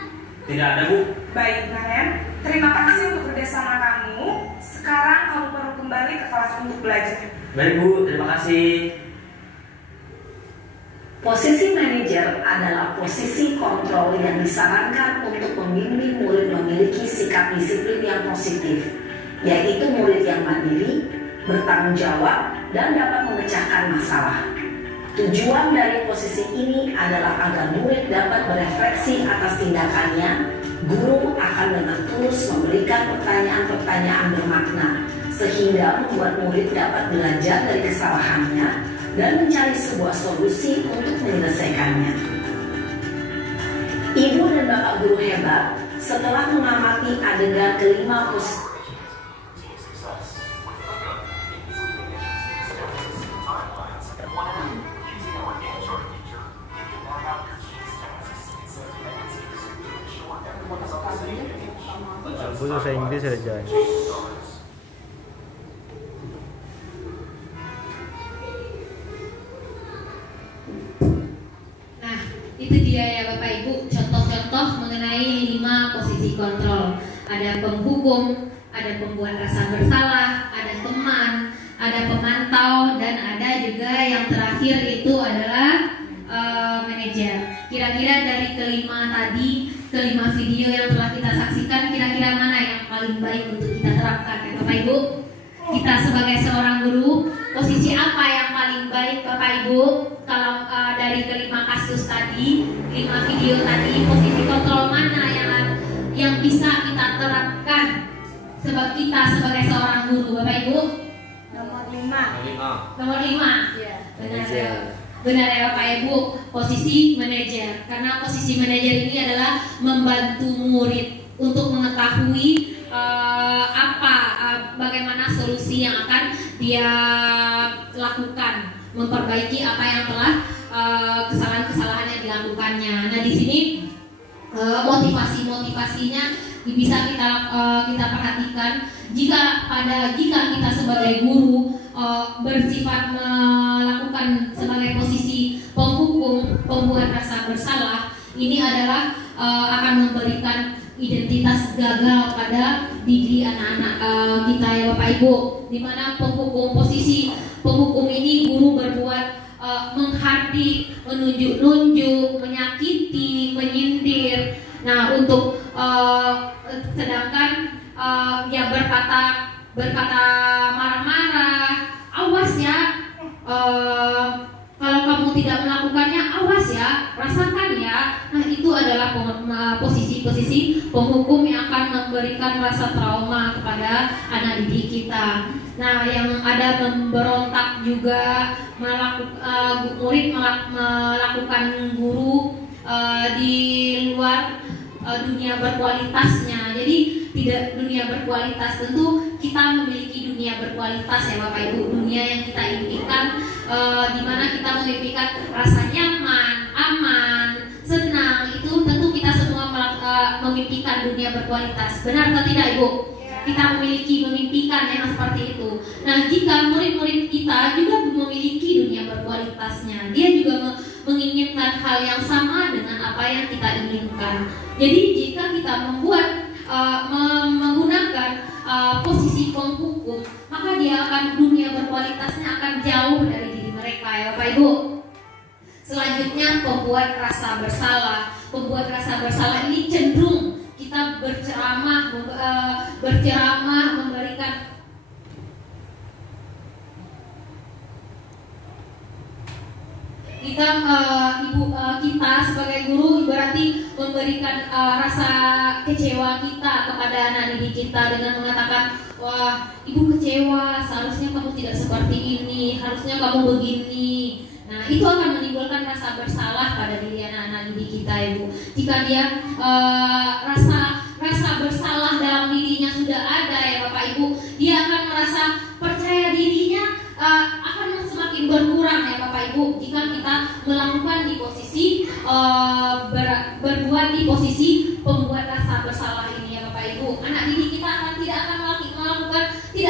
Tidak ada, Bu. Baik, Naren. Terima kasih untuk kerjasama kamu. Sekarang kamu perlu kembali ke kelas untuk belajar. Baik, Bu. Terima kasih. Posisi manajer adalah posisi kontrol yang disarankan untuk membimbing murid memiliki sikap disiplin yang positif, yaitu murid yang mandiri, bertanggung jawab, dan dapat memecahkan masalah. Tujuan dari posisi ini adalah agar murid dapat berefleksi atas tindakannya. Guru akan dengan tulus memberikan pertanyaan-pertanyaan bermakna, sehingga membuat murid dapat belajar dari kesalahannya dan mencari sebuah solusi untuk menyelesaikannya. Ibu dan bapak guru hebat setelah mengamati adegan kelima posisi. Bahasa Inggris aja. Nah, itu dia ya Bapak Ibu, contoh-contoh mengenai 5 posisi kontrol. Ada penghukum, ada pembuat rasa bersalah, ada teman, ada pemantau, dan ada juga yang terakhir itu adalah manajer. Kira-kira dari kelima video yang telah kita saksikan, kira-kira mana yang paling baik untuk kita terapkan ya Bapak Ibu? Kita sebagai seorang guru, posisi apa yang paling baik Bapak Ibu? Kalau dari kelima kasus tadi, 5 video tadi, posisi kontrol mana yang bisa kita terapkan kita sebagai seorang guru Bapak Ibu? Nomor 5. Nomor 5. Iya. Benar ya Bapak Ibu, posisi manajer. Karena posisi manajer ini adalah membantu murid untuk mengetahui bagaimana solusi yang akan dia lakukan memperbaiki apa yang telah kesalahan-kesalahan yang dilakukannya. Nah, di sini motivasinya bisa kita perhatikan jika kita sebagai guru bersifat melakukan sebagai posisi penghukum, pembuat rasa bersalah, ini adalah akan memberikan identitas gagal pada diri anak-anak kita ya Bapak Ibu, di mana posisi penghukum ini guru berbuat menghardik, menunjuk-nunjuk, menyakiti, menyindir. Nah, untuk sedangkan ya berkata marah-marah, awas ya, kalau kamu tidak melakukannya, awas ya, rasakan ya. Nah, itu adalah posisi-posisi penghukum yang akan memberikan rasa trauma kepada anak didik kita. Nah, yang ada memberontak juga, murid melakukan guru di luar dunia berkualitasnya. Jadi tidak dunia berkualitas, tentu kita memiliki dunia berkualitas ya Bapak Ibu, dunia yang kita impikan, di mana kita memimpikan rasa nyaman, aman, senang. Itu tentu kita semua memimpikan dunia berkualitas. Benar atau tidak Ibu? Kita memimpikan yang seperti itu. Nah, jika murid-murid kita juga memiliki dunia berkualitasnya, dia juga menginginkan hal yang sama dengan apa yang kita inginkan. Jadi jika kita menggunakan posisi penghukum, maka dunia berkualitasnya akan jauh dari diri mereka ya Bapak Ibu. Selanjutnya, pembuat rasa bersalah. Pembuat rasa bersalah ini cenderung kita berceramah memberikan kita sebagai guru berarti memberikan rasa kecewa kita kepada anak didik kita dengan mengatakan, wah, ibu kecewa, seharusnya kamu tidak seperti ini, harusnya kamu begini. Nah, itu akan menimbulkan rasa bersalah pada diri anak-anak didik kita, Ibu. Jika dia rasa bersalah dalam dirinya sudah ada ya Bapak Ibu, dia akan merasa percaya dirinya akan semakin berkurang ya Bapak Ibu, jika kita melakukan di posisi berbuat di posisi pembuat rasa bersalah ini ya Bapak Ibu. Anak didik kita tidak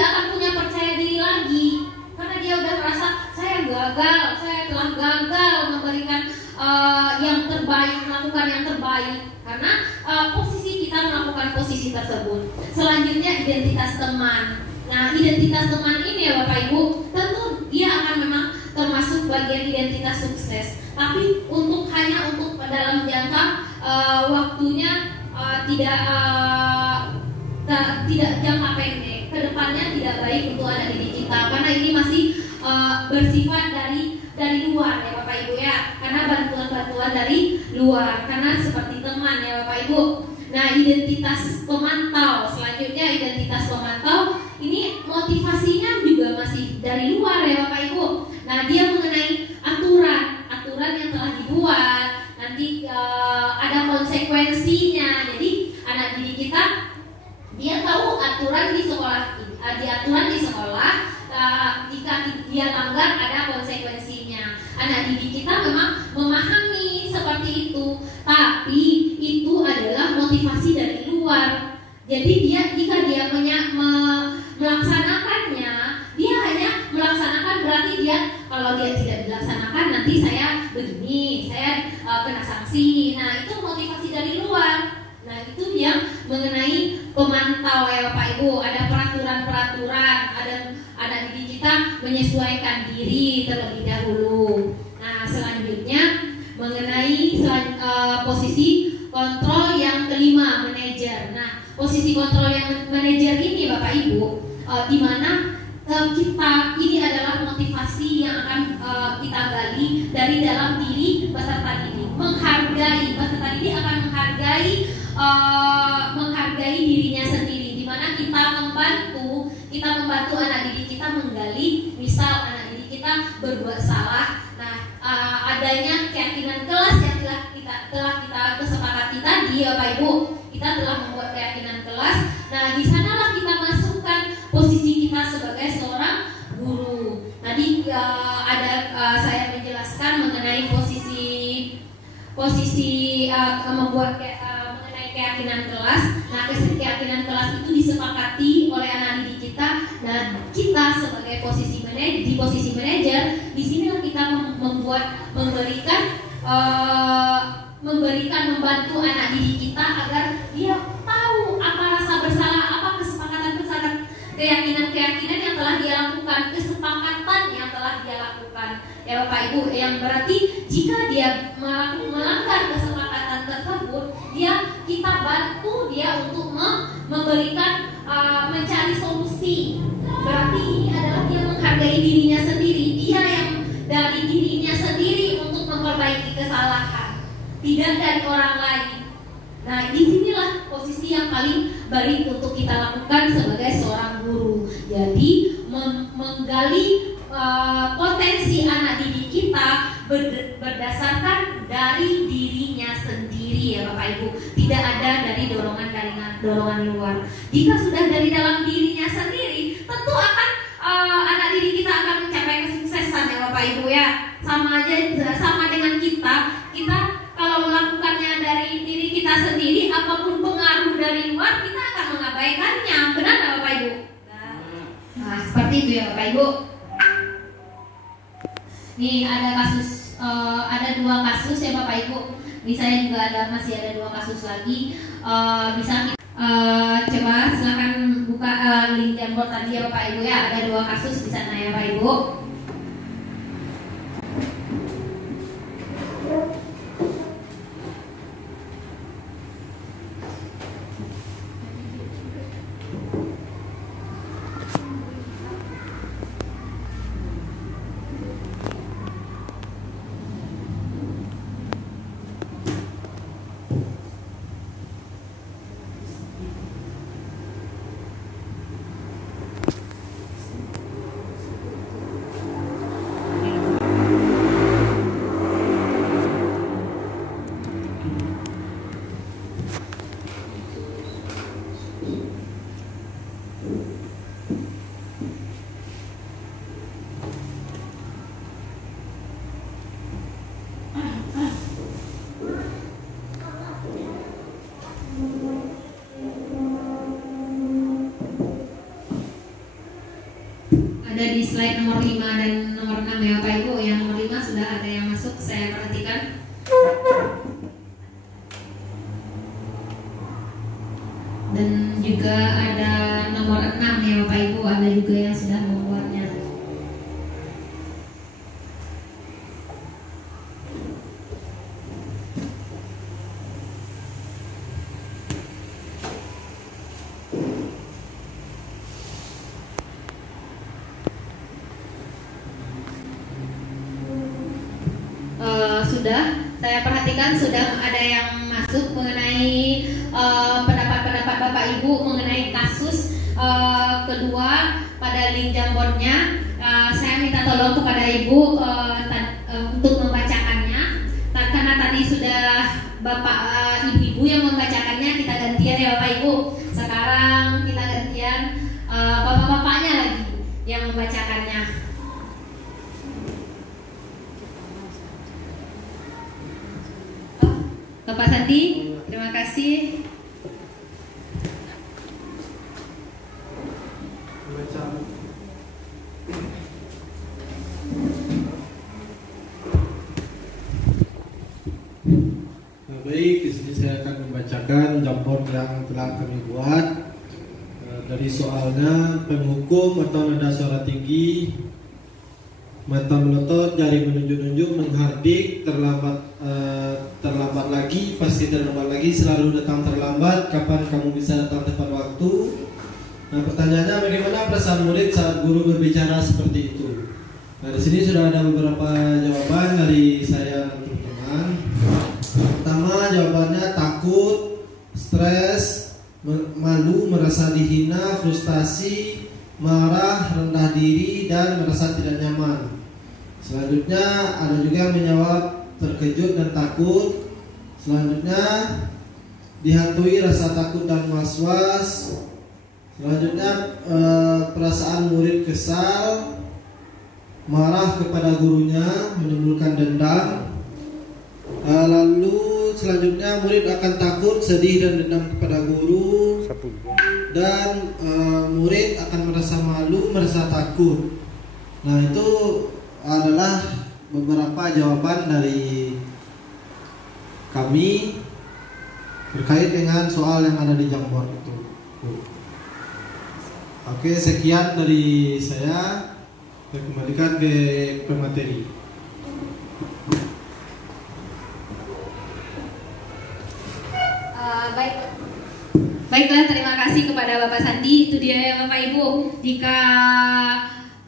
akan punya percaya diri lagi, karena dia udah merasa saya telah gagal memberikan yang terbaik, melakukan yang terbaik, karena posisi kita melakukan posisi tersebut. Selanjutnya, identitas teman. Nah, identitas teman ini ya Bapak Ibu, tentu dia akan memang termasuk bagian identitas sukses, tapi hanya untuk dalam jangka waktunya tidak jangka pendek. Kedepannya tidak baik untuk anak didik kita, karena ini masih bersifat dari luar ya Bapak Ibu ya, karena bantuan dari luar, karena seperti teman ya Bapak Ibu. Nah, identitas pemantau. Selanjutnya, identitas pemantau ini motivasinya juga masih dari luar ya Bapak Ibu. Nah, dia mengenai aturan yang telah dibuat, nanti ada konsekuensinya. Jadi anak didik kita dia tahu aturan di sekolah, jika dia langgar ada konsekuensinya. Anak didik kita memang memahami seperti itu, tapi itu adalah motivasi dari luar. Jadi jika dia melaksanakannya, dia hanya melaksanakan, berarti kalau dia tidak dilaksanakan nanti saya begini, saya kena sanksi. Nah, itu motivasi dari luar. Nah, itu yang mengenai pemantau ya Bapak Ibu. Ada peraturan-peraturan, ada anak didik kita menyesuaikan diri terlebih dahulu. Nah, selanjutnya mengenai posisi kontrol yang kelima, manajer. Nah, posisi kontrol yang manajer ini Bapak Ibu, di mana kita ini adalah motivasi yang akan kita gali dari dalam diri peserta didik. Peserta didik akan menghargai dirinya sendiri, di mana kita membantu anak didik kita menggali. Misal anak didik kita berbuat salah, nah adanya keyakinan kelas yang telah kita kesepakati tadi ya Bapak Ibu, kita telah membuat keyakinan kelas. Nah, di sanalah kita masukkan posisi kita sebagai seorang guru. Tadi saya menjelaskan mengenai mengenai keyakinan kelas. Nah, keyakinan kelas itu disepakati oleh anak didik kita. Nah, kita sebagai posisi manajer, di sinilah kita membantu anak didik kita agar dia tahu apa rasa bersalah, apa kesepakatan keyakinan yang telah dia lakukan, kesepakatan yang telah dia lakukan. Ya Bapak Ibu, yang berarti jika dia melanggar kesepakatan tersebut, kita bantu dia untuk mencari solusi. Berarti ini adalah dia menghargai dirinya sendiri, dia yang dari dirinya sendiri untuk memperbaiki kesalahan, tidak dari orang lain. Nah, disinilah posisi yang paling baik untuk kita lakukan sebagai seorang guru. Jadi menggali potensi anak didik kita berdasarkan dari dirinya sendiri, ya Bapak Ibu. Tidak ada dari dorongan luar. Jika sudah dari dalam dirinya sendiri, tentu akan anak didik kita akan mencapai kesuksesan, ya Bapak Ibu ya. Sama dengan kita kalau melakukannya dari diri kita sendiri, apapun pengaruh dari luar kita akan mengabaikannya. Benar nggak Bapak Ibu? Nah, seperti itu ya Bapak Ibu. Nih ada 2 kasus ya Bapak Ibu. Ini saya juga masih ada 2 kasus lagi. Bisa coba silakan buka link Jamboard tadi ya Bapak Ibu ya. Ada 2 kasus di sana ya Bapak Ibu. Ada di slide nomor 5 dan nomor 6 ya Bapak Ibu. Yang nomor 5 sudah ada yang masuk, saya perhatikan. Dan juga ada nomor 6 ya Bapak Ibu, ada juga yang sudah membuatnya. Sudah, saya perhatikan sudah ada yang masuk mengenai pendapat-pendapat Bapak Ibu mengenai kasus kedua pada link Jamboardnya. Saya minta tolong kepada Ibu untuk membacakannya. Karena tadi sudah Bapak Ibu-Ibu yang membacakannya, kita gantian ya Bapak Ibu. Sekarang kita gantian Bapak-Bapaknya lagi yang membacakannya. Bapak Santi, terima kasih. Baik, di sini saya akan membacakan Jamboard yang telah kami buat. Dari soalnya, penghukum atau nada suara tinggi, mata melotot, jari menunjuk-nunjuk, menghardik, terlambat lagi, pasti terlambat lagi, selalu datang terlambat, kapan kamu bisa datang tepat waktu. Nah, pertanyaannya, bagaimana perasaan murid saat guru berbicara seperti itu? Nah, di sini sudah ada beberapa jawaban dari saya dan teman-teman. Pertama, jawabannya takut, stres, malu, merasa dihina, frustasi, marah, rendah diri, dan merasa tidak nyaman. Selanjutnya ada juga yang menjawab terkejut dan takut. Selanjutnya dihantui rasa takut dan was-was. Selanjutnya perasaan murid kesal, marah kepada gurunya, menimbulkan dendam. Lalu selanjutnya murid akan takut, sedih dan dendam kepada guru, dan murid akan merasa malu, merasa takut. Nah, itu adalah beberapa jawaban dari kami terkait dengan soal yang ada di Jamboard itu. Oke, sekian dari saya. Saya kembalikan ke pemateri. Baiklah, terima kasih kepada Bapak Sandi. Itu dia ya Bapak Ibu. Jika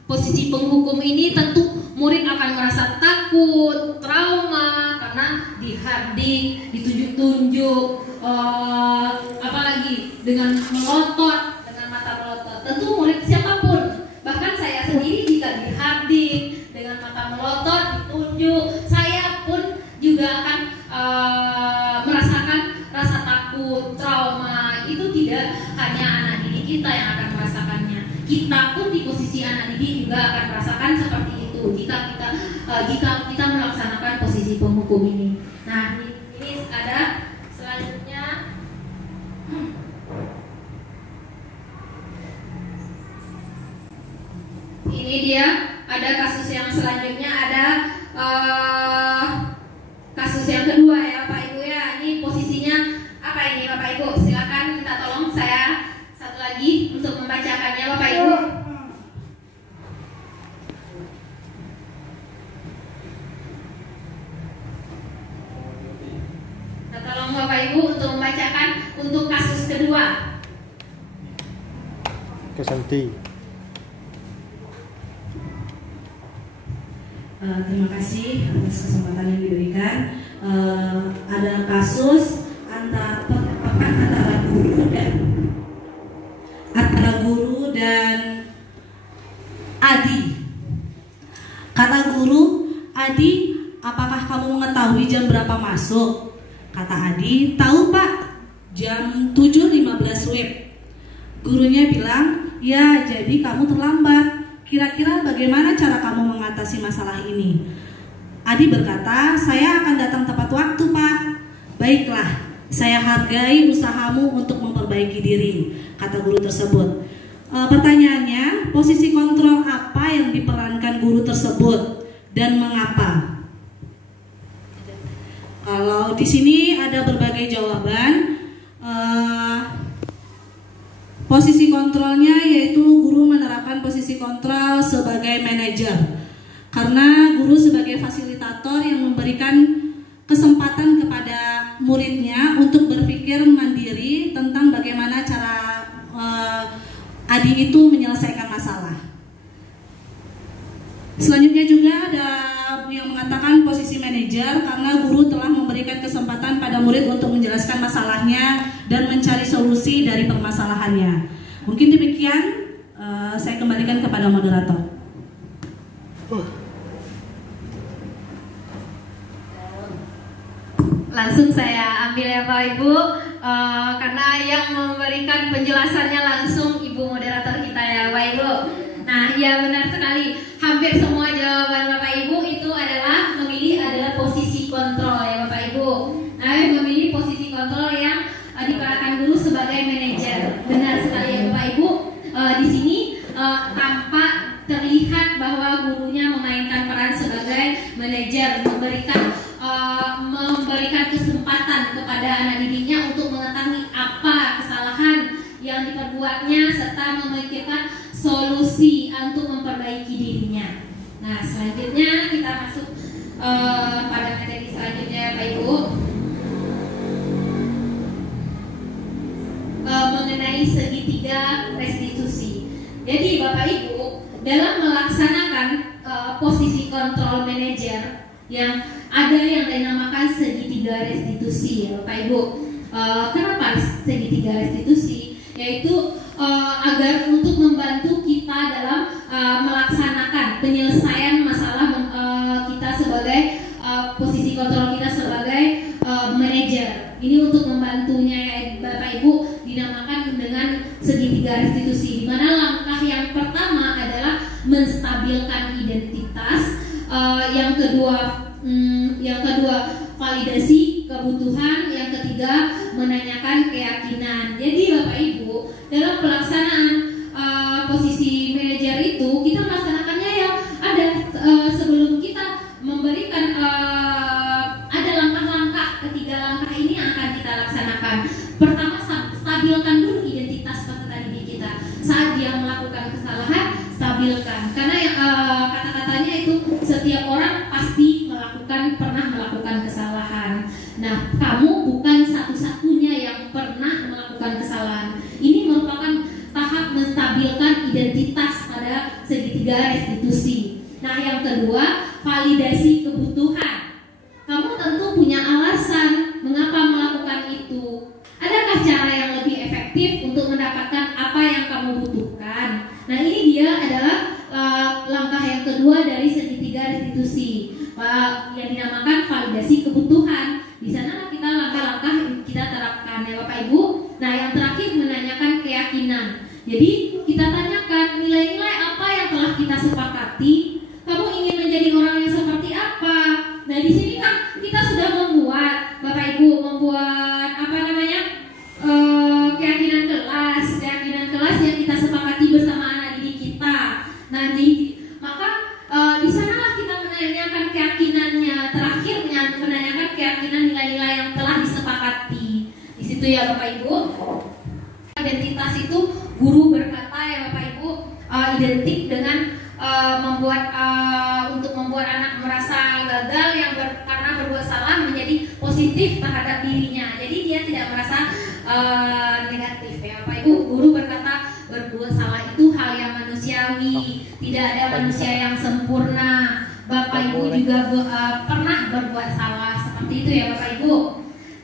posisi penghukum ini tentu murid akan merasa takut, trauma karena dihardik, ditunjuk-tunjuk, apalagi dengan melotot, dengan mata melotot. Tentu murid siapapun, bahkan saya sendiri jika dihardik dengan mata melotot, ditunjuk, saya pun juga akan merasakan rasa takut, trauma. Itu tidak hanya anak didik kita yang akan merasakannya, kita pun di posisi anak didik juga akan merasakan seperti itu jika kita melaksanakan posisi penghukum ini. Nah, ini ada selanjutnya. Ini dia, ada kasus yang selanjutnya, ada kasus yang kedua ya Bapak Ibu ya. Ini posisinya apa ini Bapak Ibu? Silakan minta tolong saya satu lagi untuk membacakannya Bapak Ibu. Minta tolong Bapak Ibu untuk membacakan untuk kasus kedua. Kesanti. Terima kasih atas kesempatan yang diberikan. Ada kasus antara guru dan Adi. Kata guru, Adi, apakah kamu mengetahui jam berapa masuk? Kata Adi, tahu Pak, jam 7.15 WIB. Gurunya bilang, ya jadi kamu terlambat. Kira-kira bagaimana cara kamu mengatasi masalah ini? Adi berkata, saya akan datang tepat waktu Pak. Baiklah, saya hargai usahamu untuk memperbaiki diri, kata guru tersebut. Pertanyaannya, posisi kontrol apa yang diperankan guru tersebut dan mengapa? Kalau di sini ada berbagai jawaban. Posisi kontrolnya yaitu guru menerapkan posisi kontrol sebagai manajer, karena guru sebagai fasilitator yang memberikan kesempatan kepada muridnya untuk berpikir mandiri tentang bagaimana cara Adi itu menyelesaikan masalah. Selanjutnya juga ada yang mengatakan posisi manajer, karena guru telah memberikan kesempatan pada murid untuk menjelaskan masalahnya dan mencari solusi dari permasalahannya. Mungkin demikian, saya kembalikan kepada moderator. Langsung saya ambil ya Pak Ibu, karena yang memberikan penjelasannya langsung Ibu moderator kita ya Pak Ibu. Nah, ya benar sekali. Hampir semua jawaban Bapak Ibu itu adalah posisi kontrol ya Bapak Ibu. Nah, memilih posisi kontrol yang diperankan guru sebagai manajer. Benar sekali ya Bapak Ibu. Di sini tampak terlihat bahwa gurunya memainkan peran sebagai manajer, memberikan kesempatan kepada anak didiknya untuk mengetahui apa kesalahan yang diperbuatnya serta memikirkan solusi untuk memperbaiki dirinya. Nah, selanjutnya kita masuk pada materi selanjutnya Pak Ibu, mengenai segitiga restitusi. Jadi Bapak Ibu, dalam melaksanakan posisi kontrol manajer yang ada yang dinamakan segitiga restitusi ya Bapak Ibu. Kenapa segitiga restitusi? Yaitu agar untuk membantu kita dalam melaksanakan penyelesaian masalah kita sebagai posisi kontrol kita sebagai manajer. Ini untuk membantunya ya Bapak Ibu, dinamakan dengan segitiga restitusi, di mana langkah yang pertama adalah menstabilkan identitas yang kedua validasi kebutuhan, yang ketiga menanyakan keyakinan. Jadi Bapak Ibu, dalam pelaksanaan posisi manajer itu kita melaksanakannya ya ada sebelum kita memberikan ada langkah-langkah, ketiga langkah ini yang akan kita laksanakan. Pertama, stabilkan dulu identitas peserta didik kita. Saat dia melakukan kesalahan, stabilkan. Karena kata-katanya itu setiap orang pasti pernah melakukan kesalahan. Nah, kamu bukan satu-satunya yang pernah melakukan kesalahan. Ini merupakan tahap menstabilkan identitas pada segitiga restitusi. Nah, yang kedua, validasi kebutuhan. Kamu tentu punya alasan mengapa melakukan itu. Adakah cara yang lebih efektif untuk mendapatkan apa yang kamu butuhkan? Nah, ini dia adalah langkah yang kedua dari segitiga restitusi yang dinamakan validasi kebutuhan. Di sana kita langkah-langkah kita terapkan ya Bapak Ibu. Nah, yang terakhir menanyakan keyakinan. Jadi kita tanyakan nilai-nilai apa yang telah kita sepakati. Kamu ingin menjadi orang yang seperti apa? Nah, di sini kan kita sudah membuat Bapak Ibu keyakinan kelas yang kita sepakati bersama anak didik kita. Nah, maka di sanalah kita menanyakan keyakinannya. Terakhir menanyakan keyakinan nilai-nilai yang telah disepakati. Di situ ya Bapak Ibu. Identitas itu guru berkata ya Bapak Ibu identik dengan untuk membuat anak merasa gagal karena berbuat salah menjadi positif terhadap dirinya. Jadi dia tidak merasa negatif ya Bapak Ibu. Guru berkata berbuat salah itu hal yang manusiawi, tidak ada manusia yang sempurna. Bapak Ibu juga pernah berbuat salah seperti itu ya Bapak Ibu.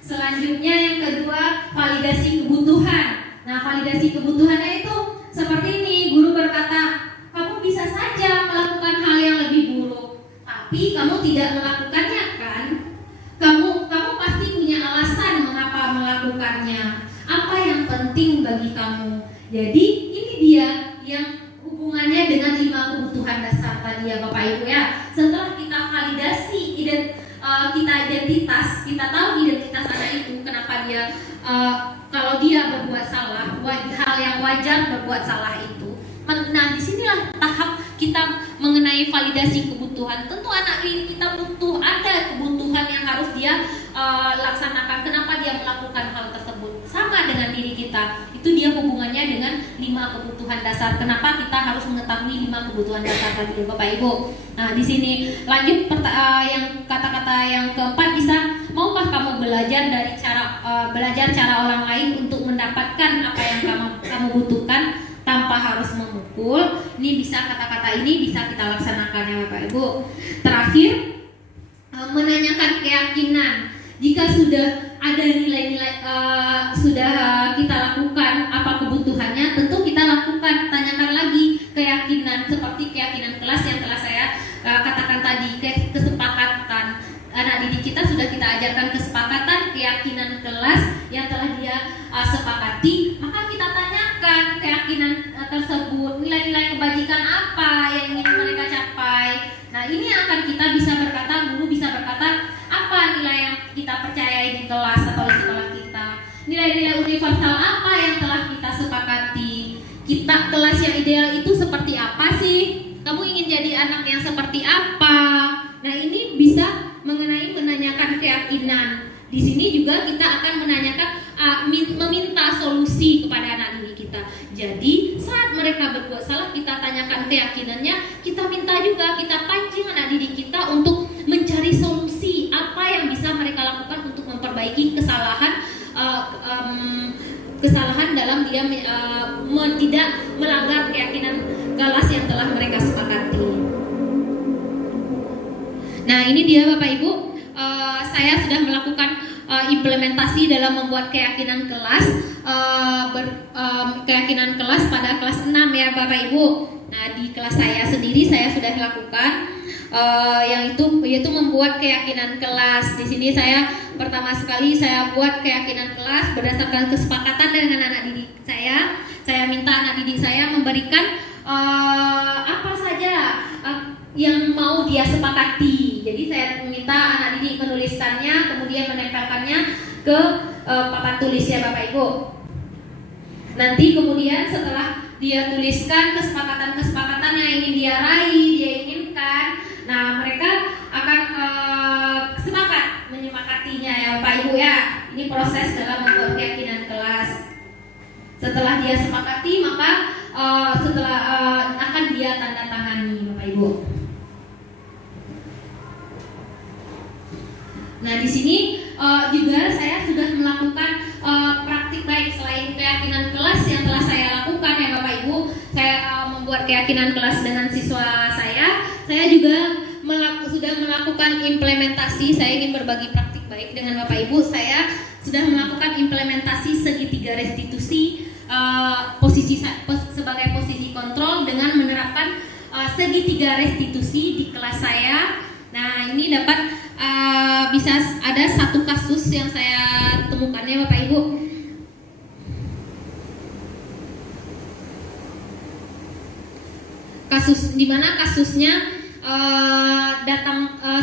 Selanjutnya yang kedua, validasi kebutuhan. Nah, validasi kebutuhannya itu seperti ini. Guru berkata, kamu bisa saja melakukan hal yang lebih buruk, tapi kamu tidak melakukannya kan? Kamu pasti punya alasan mengapa melakukannya. Apa yang penting bagi kamu? Jadi ini dia yang hubungannya dengan 5 kebutuhan dasar tadi ya Bapak Ibu ya. Setelah kita validasi kita identitas, kita tahu identitas anak itu, kenapa dia kalau dia berbuat salah, hal yang wajar berbuat salah itu. Nah, disinilah tahap kita mengenai validasi kebutuhan. Tentu anak ini kita ada kebutuhan yang harus dia laksanakan. Kenapa dia melakukan hal tersebut? Sama dengan diri kita. Itu dia hubungannya dengan 5 kebutuhan dasar. Kenapa kita harus mengetahui 5 kebutuhan dasar tadi Bapak Ibu? Nah, di sini lanjut yang kata-kata yang keempat bisa, maukah kamu belajar cara orang lain untuk mendapatkan apa yang kamu butuhkan tanpa harus memukul. Ini bisa kata-kata ini bisa kita laksanakan ya Bapak Ibu. Terakhir, menanyakan keyakinan. Jika sudah ada nilai-nilai sudah kita lakukan apa kebutuhannya, tentu kita lakukan, tanyakan lagi keyakinan seperti keyakinan kelas yang telah saya katakan tadi, kesepakatan. Anak didik kita sudah kita ajarkan kesepakatan, keyakinan kelas yang telah dia sepakati, maka kita tanyakan keyakinan tersebut, nilai-nilai kebajikan apa yang ingin mereka capai. Nah, ini akan kita bisa berkata, guru bisa berkata, apa nilai yang kita percayai di kelas atau di sekolah kita, nilai-nilai universal apa yang telah kita sepakati. Kita kelas yang ideal itu seperti apa sih? Kamu ingin jadi anak yang seperti apa? Nah, ini bisa menanyakan keyakinan. Di sini juga kita akan menanyakan meminta solusi kepada anak didik kita. Jadi saat mereka berbuat salah, kita tanyakan keyakinannya, kita minta juga, kita pancing anak didik kita untuk mencari solusi apa yang bisa mereka lakukan untuk memperbaiki kesalahan dalam dia tidak melanggar keyakinan kelas yang telah mereka sepakati. Nah, ini dia Bapak Ibu, saya sudah melakukan implementasi dalam membuat keyakinan kelas pada kelas 6 ya Bapak Ibu. Nah, di kelas saya sendiri saya sudah lakukan yaitu membuat keyakinan kelas. Di sini saya pertama sekali saya buat keyakinan kelas berdasarkan kesepakatan dengan anak didik saya. Saya minta anak didik saya memberikan apa saja yang mau dia sepakati. restitusi. Jadi saya meminta anak didik menuliskannya, kemudian menempelkannya ke papan tulis ya Bapak Ibu. Nanti kemudian setelah dia tuliskan kesepakatan-kesepakatan yang ingin dia raih, dia inginkan, nah mereka akan sepakat menyepakatinya ya Bapak Ibu ya. Ini proses dalam membuat keyakinan kelas. Setelah dia sepakati, maka akan dia tanda tangani Bapak Ibu. Nah di sini juga saya sudah melakukan praktik baik selain keyakinan kelas yang telah saya lakukan ya Bapak Ibu. Saya membuat keyakinan kelas dengan siswa saya juga sudah melakukan implementasi. Saya ingin berbagi praktik baik dengan Bapak Ibu. Saya sudah melakukan implementasi segitiga restitusi sebagai posisi kontrol dengan menerapkan segitiga restitusi di kelas saya. Nah ini dapat bisa ada satu kasus yang saya temukan ya Bapak Ibu. Kasus di mana kasusnya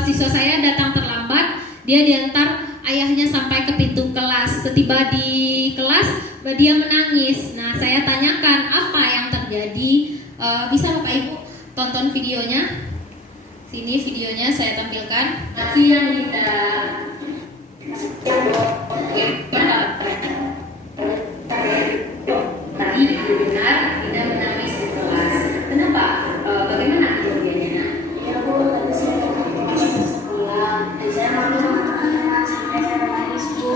siswa saya datang terlambat, dia diantar ayahnya sampai ke pintu kelas. Setiba di kelas dia menangis. Nah saya tanyakan apa yang terjadi. Bisa Bapak Ibu tonton videonya. Sini videonya saya tampilkan. Kasih yang tidak. Tadi benar tidak menangis di kelas. Kenapa? Bagaimana kejadiannya? Ya Bu, tadi saya ke sekolah dan saya malu sampai saya menangis Bu.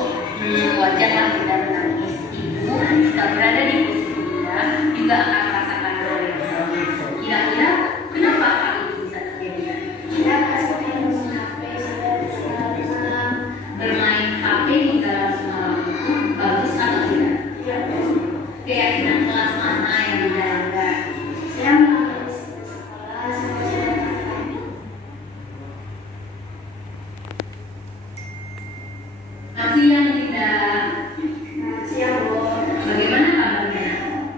Wajarlah tidak menangis. Ibu jika berada di posisi dia juga akan merasakan hal yang sama. Kira-kira kenapa hal itu bisa terjadi? Saya kasih main HP saya malam. Bermain HP hingga larut malam itu bagus atau tidak? Ya Bu. Keyakinan kelas mana yang dijalankan? Saya menangis di sekolah sampai saya menangis. Masih yang tidak. Siang Bu. Bagaimana kabarnya?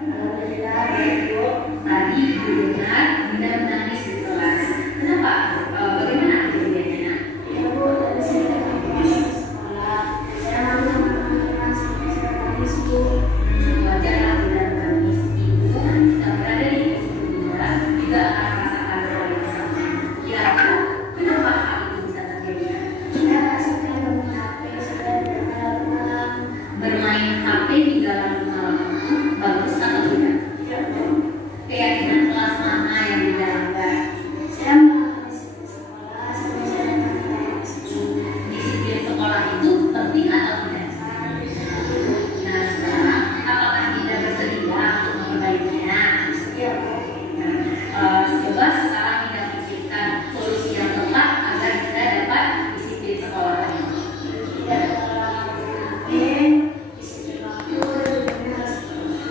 Alhamdulillah baik Bu. Tadi ibu dengar Dinda menangis di kelas. Kenapa? Bagaimana kejadiannya? Ya Bu, tadi saya ke sekolah dan saya malu sampai saya menangis Bu. Wajarlah Dinda menangis. Ibu jika berada di posisi Dinda juga akan merasakan hal yang sama. Kira-kira kenapa hal itu bisa terjadi? Saya kasih main HP saya malam. Bermain HP hingga larut malam itu bagus atau tidak? Ya Bu. Keyakinan kelas mana yang dijalankan? Saya menangis di sekolah sampai saya menangis Bu. Disiplin sekolah itu penting atau tidak? Nah sekarang apakah Dinda bersedia untuk memperbaikinya? Ya Bu. Coba sekarang Dinda pikirkan solusi yang tepat agar Dinda dapat disiplin sekolah lagi. Tidak HP, disiplin waktu, benar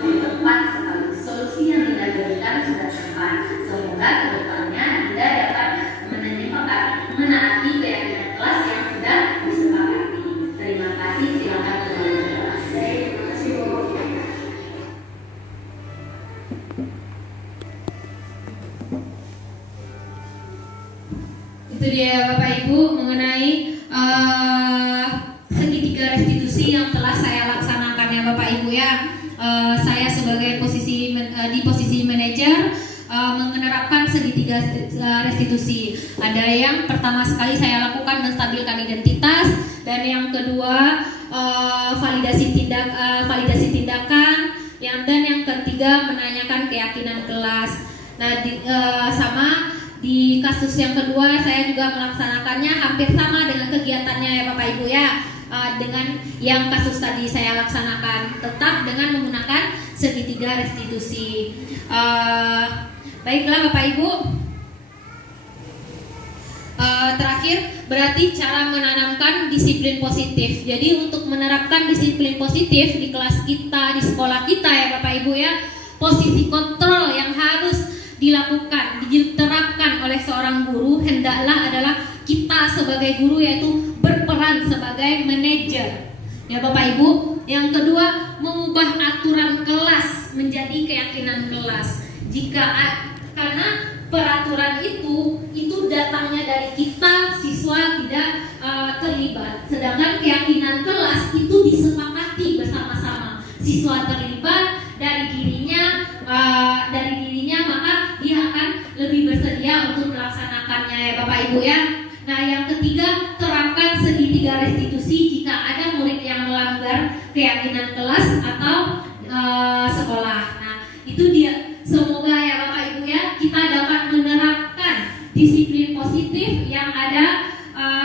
Tepat sekali. Solusi yang Dinda berikan sudah tepat. Semoga kedepannya Dinda dapat menaati keyakinan kelas yang sudah disepakati. Terima kasih. Silakan kembali ke kelas. Terima kasih Bu. Itu dia Bapak Ibu mengenai segitiga restitusi yang telah saya laksanakan ya Bapak Ibu ya. Saya sebagai di posisi manajer menerapkan segitiga restitusi. Ada yang pertama sekali saya lakukan menstabilkan identitas, dan yang kedua validasi tindakan, dan yang ketiga menanyakan keyakinan kelas. Nah sama di kasus yang kedua saya juga melaksanakannya hampir sama dengan kegiatannya ya Bapak Ibu ya. Dengan yang kasus tadi saya laksanakan tetap dengan menggunakan segitiga restitusi. Baiklah Bapak Ibu. Terakhir berarti cara menanamkan disiplin positif. Jadi untuk menerapkan disiplin positif di kelas kita, di sekolah kita ya Bapak Ibu ya, posisi kontrol yang harus dilakukan, diterapkan oleh seorang guru hendaklah adalah kita sebagai guru, yaitu berperan sebagai manajer ya Bapak Ibu. Yang kedua, mengubah aturan kelas menjadi keyakinan kelas. Karena peraturan itu datangnya dari kita siswa tidak terlibat. Sedangkan keyakinan kelas itu disepakati bersama-sama. Siswa terlibat dari dirinya, maka dia akan lebih bersedia untuk melaksanakannya ya Bapak Ibu ya. Nah, yang ketiga, terapkan segitiga restitusi jika ada murid yang melanggar keyakinan kelas atau sekolah. Nah, itu dia. Semoga ya Bapak Ibu ya, kita dapat menerapkan disiplin positif yang ada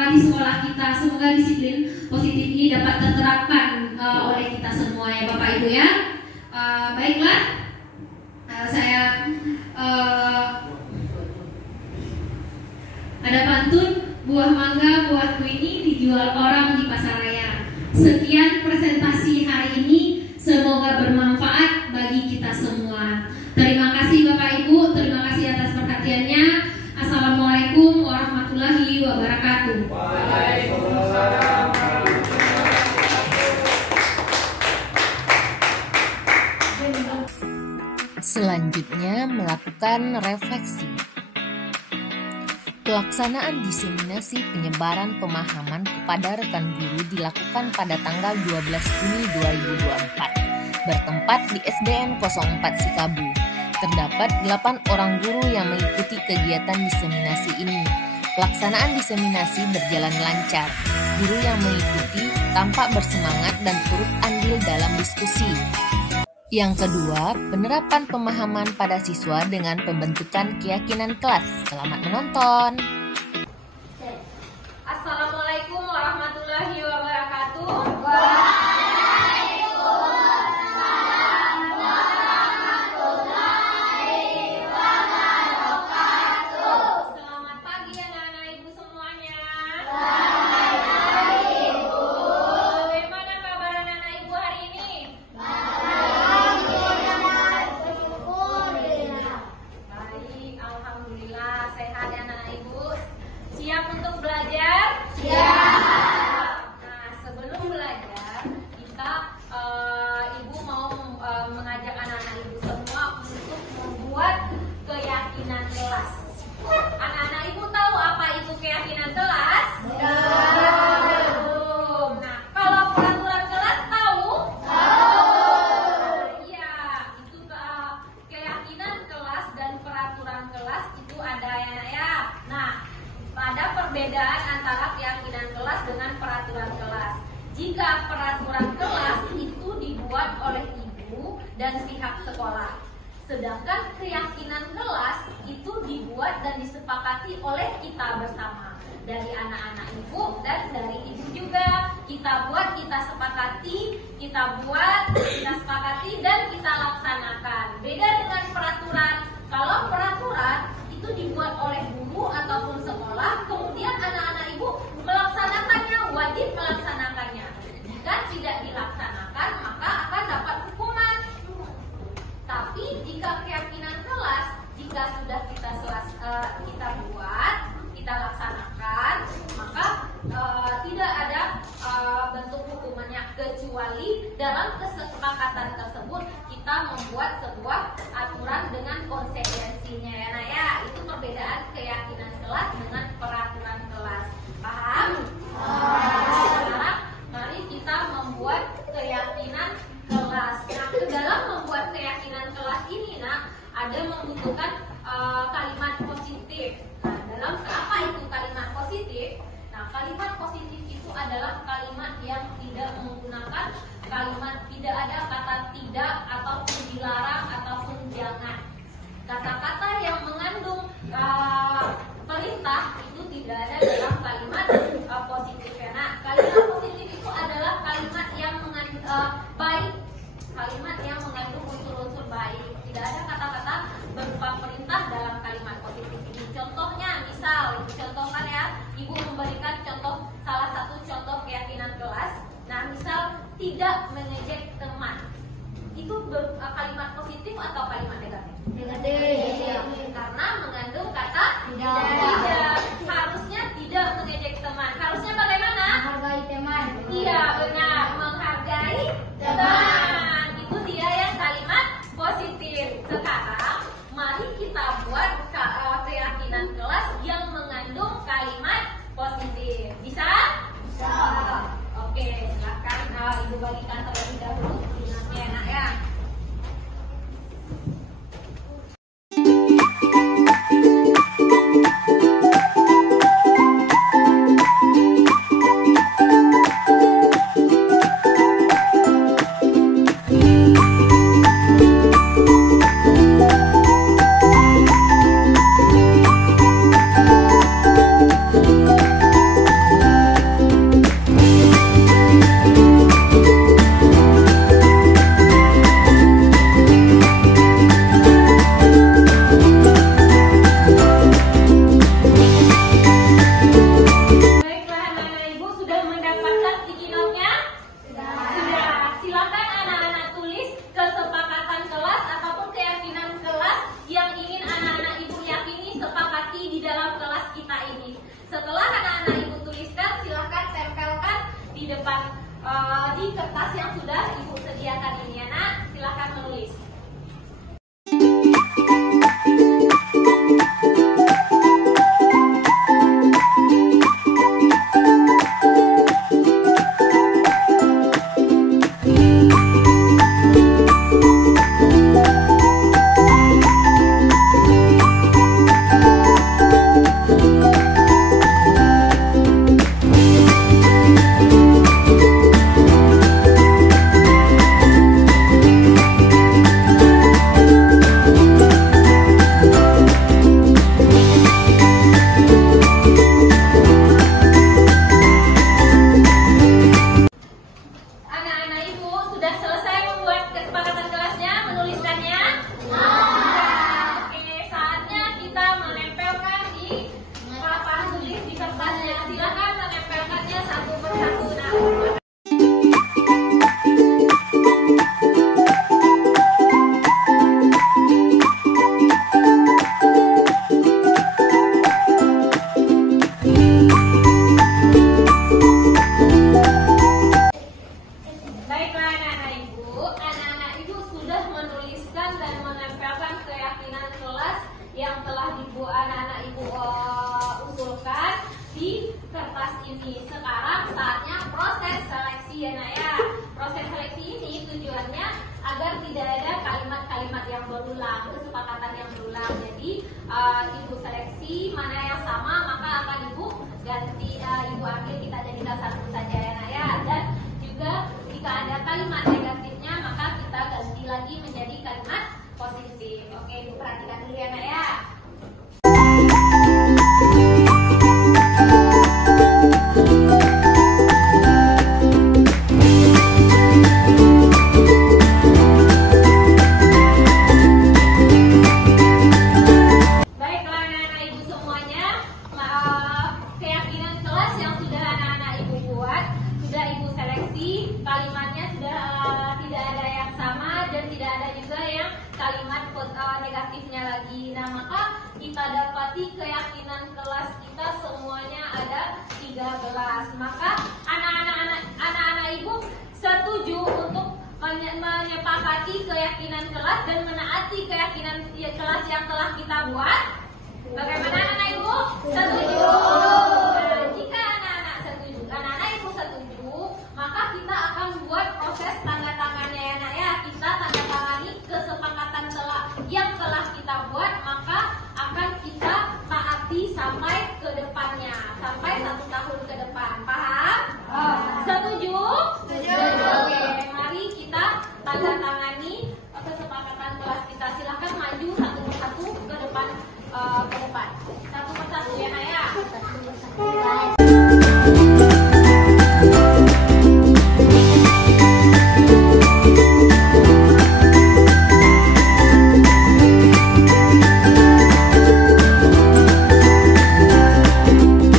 di sekolah kita. Semoga disiplin positif ini dapat terterapkan oleh kita semua ya Bapak Ibu ya. Baiklah, saya ada pantun, buah mangga, buahku ini dijual orang di pasar raya. Sekian presentasi hari ini, semoga bermanfaat bagi kita semua. Terima kasih Bapak Ibu, terima kasih atas perhatiannya. Assalamualaikum warahmatullahi wabarakatuh. Waalaikumsalam. Selanjutnya melakukan refleksi. Pelaksanaan diseminasi penyebaran pemahaman kepada rekan guru dilakukan pada tanggal 12 Juni 2024, bertempat di SDN 04 Sikabu. Terdapat 8 orang guru yang mengikuti kegiatan diseminasi ini. Pelaksanaan diseminasi berjalan lancar. Guru yang mengikuti tampak bersemangat dan turut andil dalam diskusi. Yang kedua, penerapan pemahaman pada siswa dengan pembentukan keyakinan kelas. Selamat menonton. Assalamualaikum warahmatullahi wabarakatuh. Selamat pagi anak-anak ibu semuanya. Bagaimana kabar anak-anak ibu hari ini? Baik, alhamdulillah sehat ya anak-anak ibu. Siap untuk belajar? Siap. Nah, sebelum belajar, kita ibu mau mengajak anak-anak ibu semua untuk membuat keyakinan kelas. Anak-anak ibu tahu apa itu keyakinan kelas? Belum. Nah, kalau peraturan kelas tahu? Iya, itu keyakinan kelas dan peraturan kelas itu ada ya nak ya. Nah, ada perbedaan antara keyakinan kelas dengan peraturan kelas. Jika peraturan kelas itu dibuat oleh ibu dan pihak sekolah, sedangkan keyakinan kelas itu dibuat dan disepakati oleh kita bersama, dari anak-anak ibu dan dari ibu juga. Kita buat, kita sepakati, kita sepakati dan kita laksanakan. Beda dengan peraturan. Kalau peraturan itu dibuat oleh guru ataupun sekolah, kemudian anak-anak ibu melaksanakannya, wajib melaksanakannya. Jika tidak dilaksanakan, maka akan dapat hukuman. Tapi jika keyakinan kelas, jika sudah kita buat, kita laksanakan, maka tidak ada bentuk hukumannya, kecuali dalam kesepakatan tersebut kita membuat sebuah aturan dengan konsekuensinya ya nah ya. Itu perbedaan keyakinan kelas dengan peraturan kelas. Paham? Sekarang mari kita membuat keyakinan kelas. Nah, dalam membuat keyakinan kelas ini ada membutuhkan kalimat positif. Nah, dalam apa itu kalimat positif? Nah, kalimat positif itu adalah kalimat yang tidak menggunakan kalimat, tidak ada kata tidak ataupun dilarang ataupun jangan. Kata-kata yang mengandung perintah itu tidak ada dalam kalimat positif ya. Nah, kalimat positif itu adalah kalimat yang mengandung baik, kalimat yang mengandung unsur-unsur baik. Tidak ada kata-kata berupa perintah dalam kalimat positif ini. Contohnya, misal, contohkan ya, ibu memberikan contoh, salah satu contoh keyakinan kelas. Nah, misal tidak mengejek teman. Itu kalimat positif atau kalimat negatif? Negatif. Karena mengandung kata tidak. Harusnya tidak mengejek teman. Harusnya bagaimana? Menghargai teman. Iya, benar. Menghargai teman. Itu dia yang kalimat positif. Sekarang mari kita buat keyakinan kelas yang mengandung kalimat positif. persatu. Nah, baiklah anak-anak ibu sudah menuliskan dan menempelkan keyakinan kelas yang telah ibu anak-anak ibu usulkan di kertas ini. Sekarang saatnya proses seleksi ya nak ya. Proses seleksi ini tujuannya agar tidak ada kalimat-kalimat yang berulang, kesepakatan yang berulang. Jadi ibu seleksi mana yang sama maka akan ibu ganti, ibu ambil, kita jadikan satu saja ya nak ya. Dan juga jika ada kalimat negatifnya maka kita ganti lagi menjadi kalimat positif. Oke, ibu perhatikan dulu ya nak ya. Baiklah anak-anak ibu semuanya, keyakinan kelas yang sudah anak-anak ibu buat sudah ibu seleksi, kalimatnya sudah tidak ada yang sama dan tidak ada juga yang kalimat negatifnya lagi. Nah, maka kita dapati keyakinan kelas kita semuanya ada 13. Maka anak-anak ibu setuju untuk menyepakati keyakinan kelas dan menaati keyakinan kelas yang telah kita buat. Bagaimana anak-anak ibu? Setuju. Nah, jika anak-anak ibu setuju, maka kita akan buat proses tanda tangannya ya nak ya. Kita tanda tangani kesepakatan yang telah kita buat, maka akan kita taati sampai ke depannya, sampai 1 tahun ke depan. Paham? Setuju? Setuju. Oke, mari kita tanda tangani kesepakatan kelas kita. Silahkan maju satu persatu ke depan, satu persatu ya nak ya.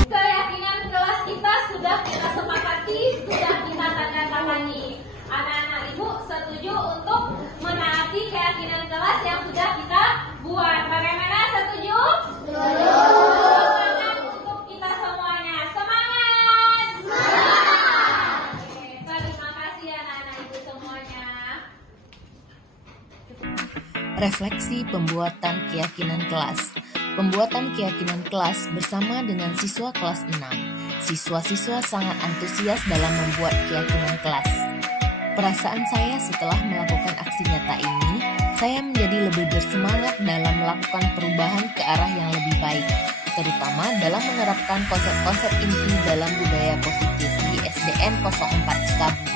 Keyakinan kelas kita sudah kita sepakati, sudah kita tanda tangani. Anak-anak ibu setuju untuk menaati keyakinan kelas yang sudah kita buat. Bagaimana, setuju? Setuju. Semangat untuk kita semuanya. Semangat! Semangat! Oke, terima kasih anak-anak ibu semuanya. Refleksi pembuatan keyakinan kelas. Pembuatan keyakinan kelas bersama dengan siswa kelas 6. Siswa-siswa sangat antusias dalam membuat keyakinan kelas. Perasaan saya setelah melakukan aksi nyata ini, saya menjadi lebih bersemangat dalam melakukan perubahan ke arah yang lebih baik, terutama dalam menerapkan konsep-konsep inti dalam budaya positif di SDN 04 Sukabumi.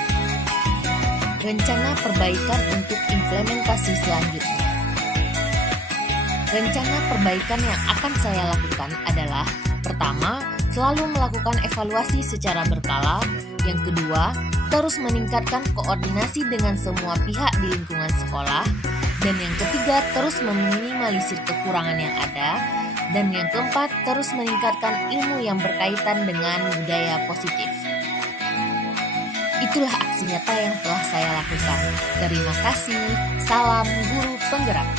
Rencana perbaikan untuk implementasi selanjutnya. Rencana perbaikan yang akan saya lakukan adalah: pertama, selalu melakukan evaluasi secara berkala. Yang kedua, terus meningkatkan koordinasi dengan semua pihak di lingkungan sekolah. Dan yang ketiga, terus meminimalisir kekurangan yang ada. Dan yang keempat, terus meningkatkan ilmu yang berkaitan dengan budaya positif. Itulah aksi nyata yang telah saya lakukan. Terima kasih. Salam guru penggerak.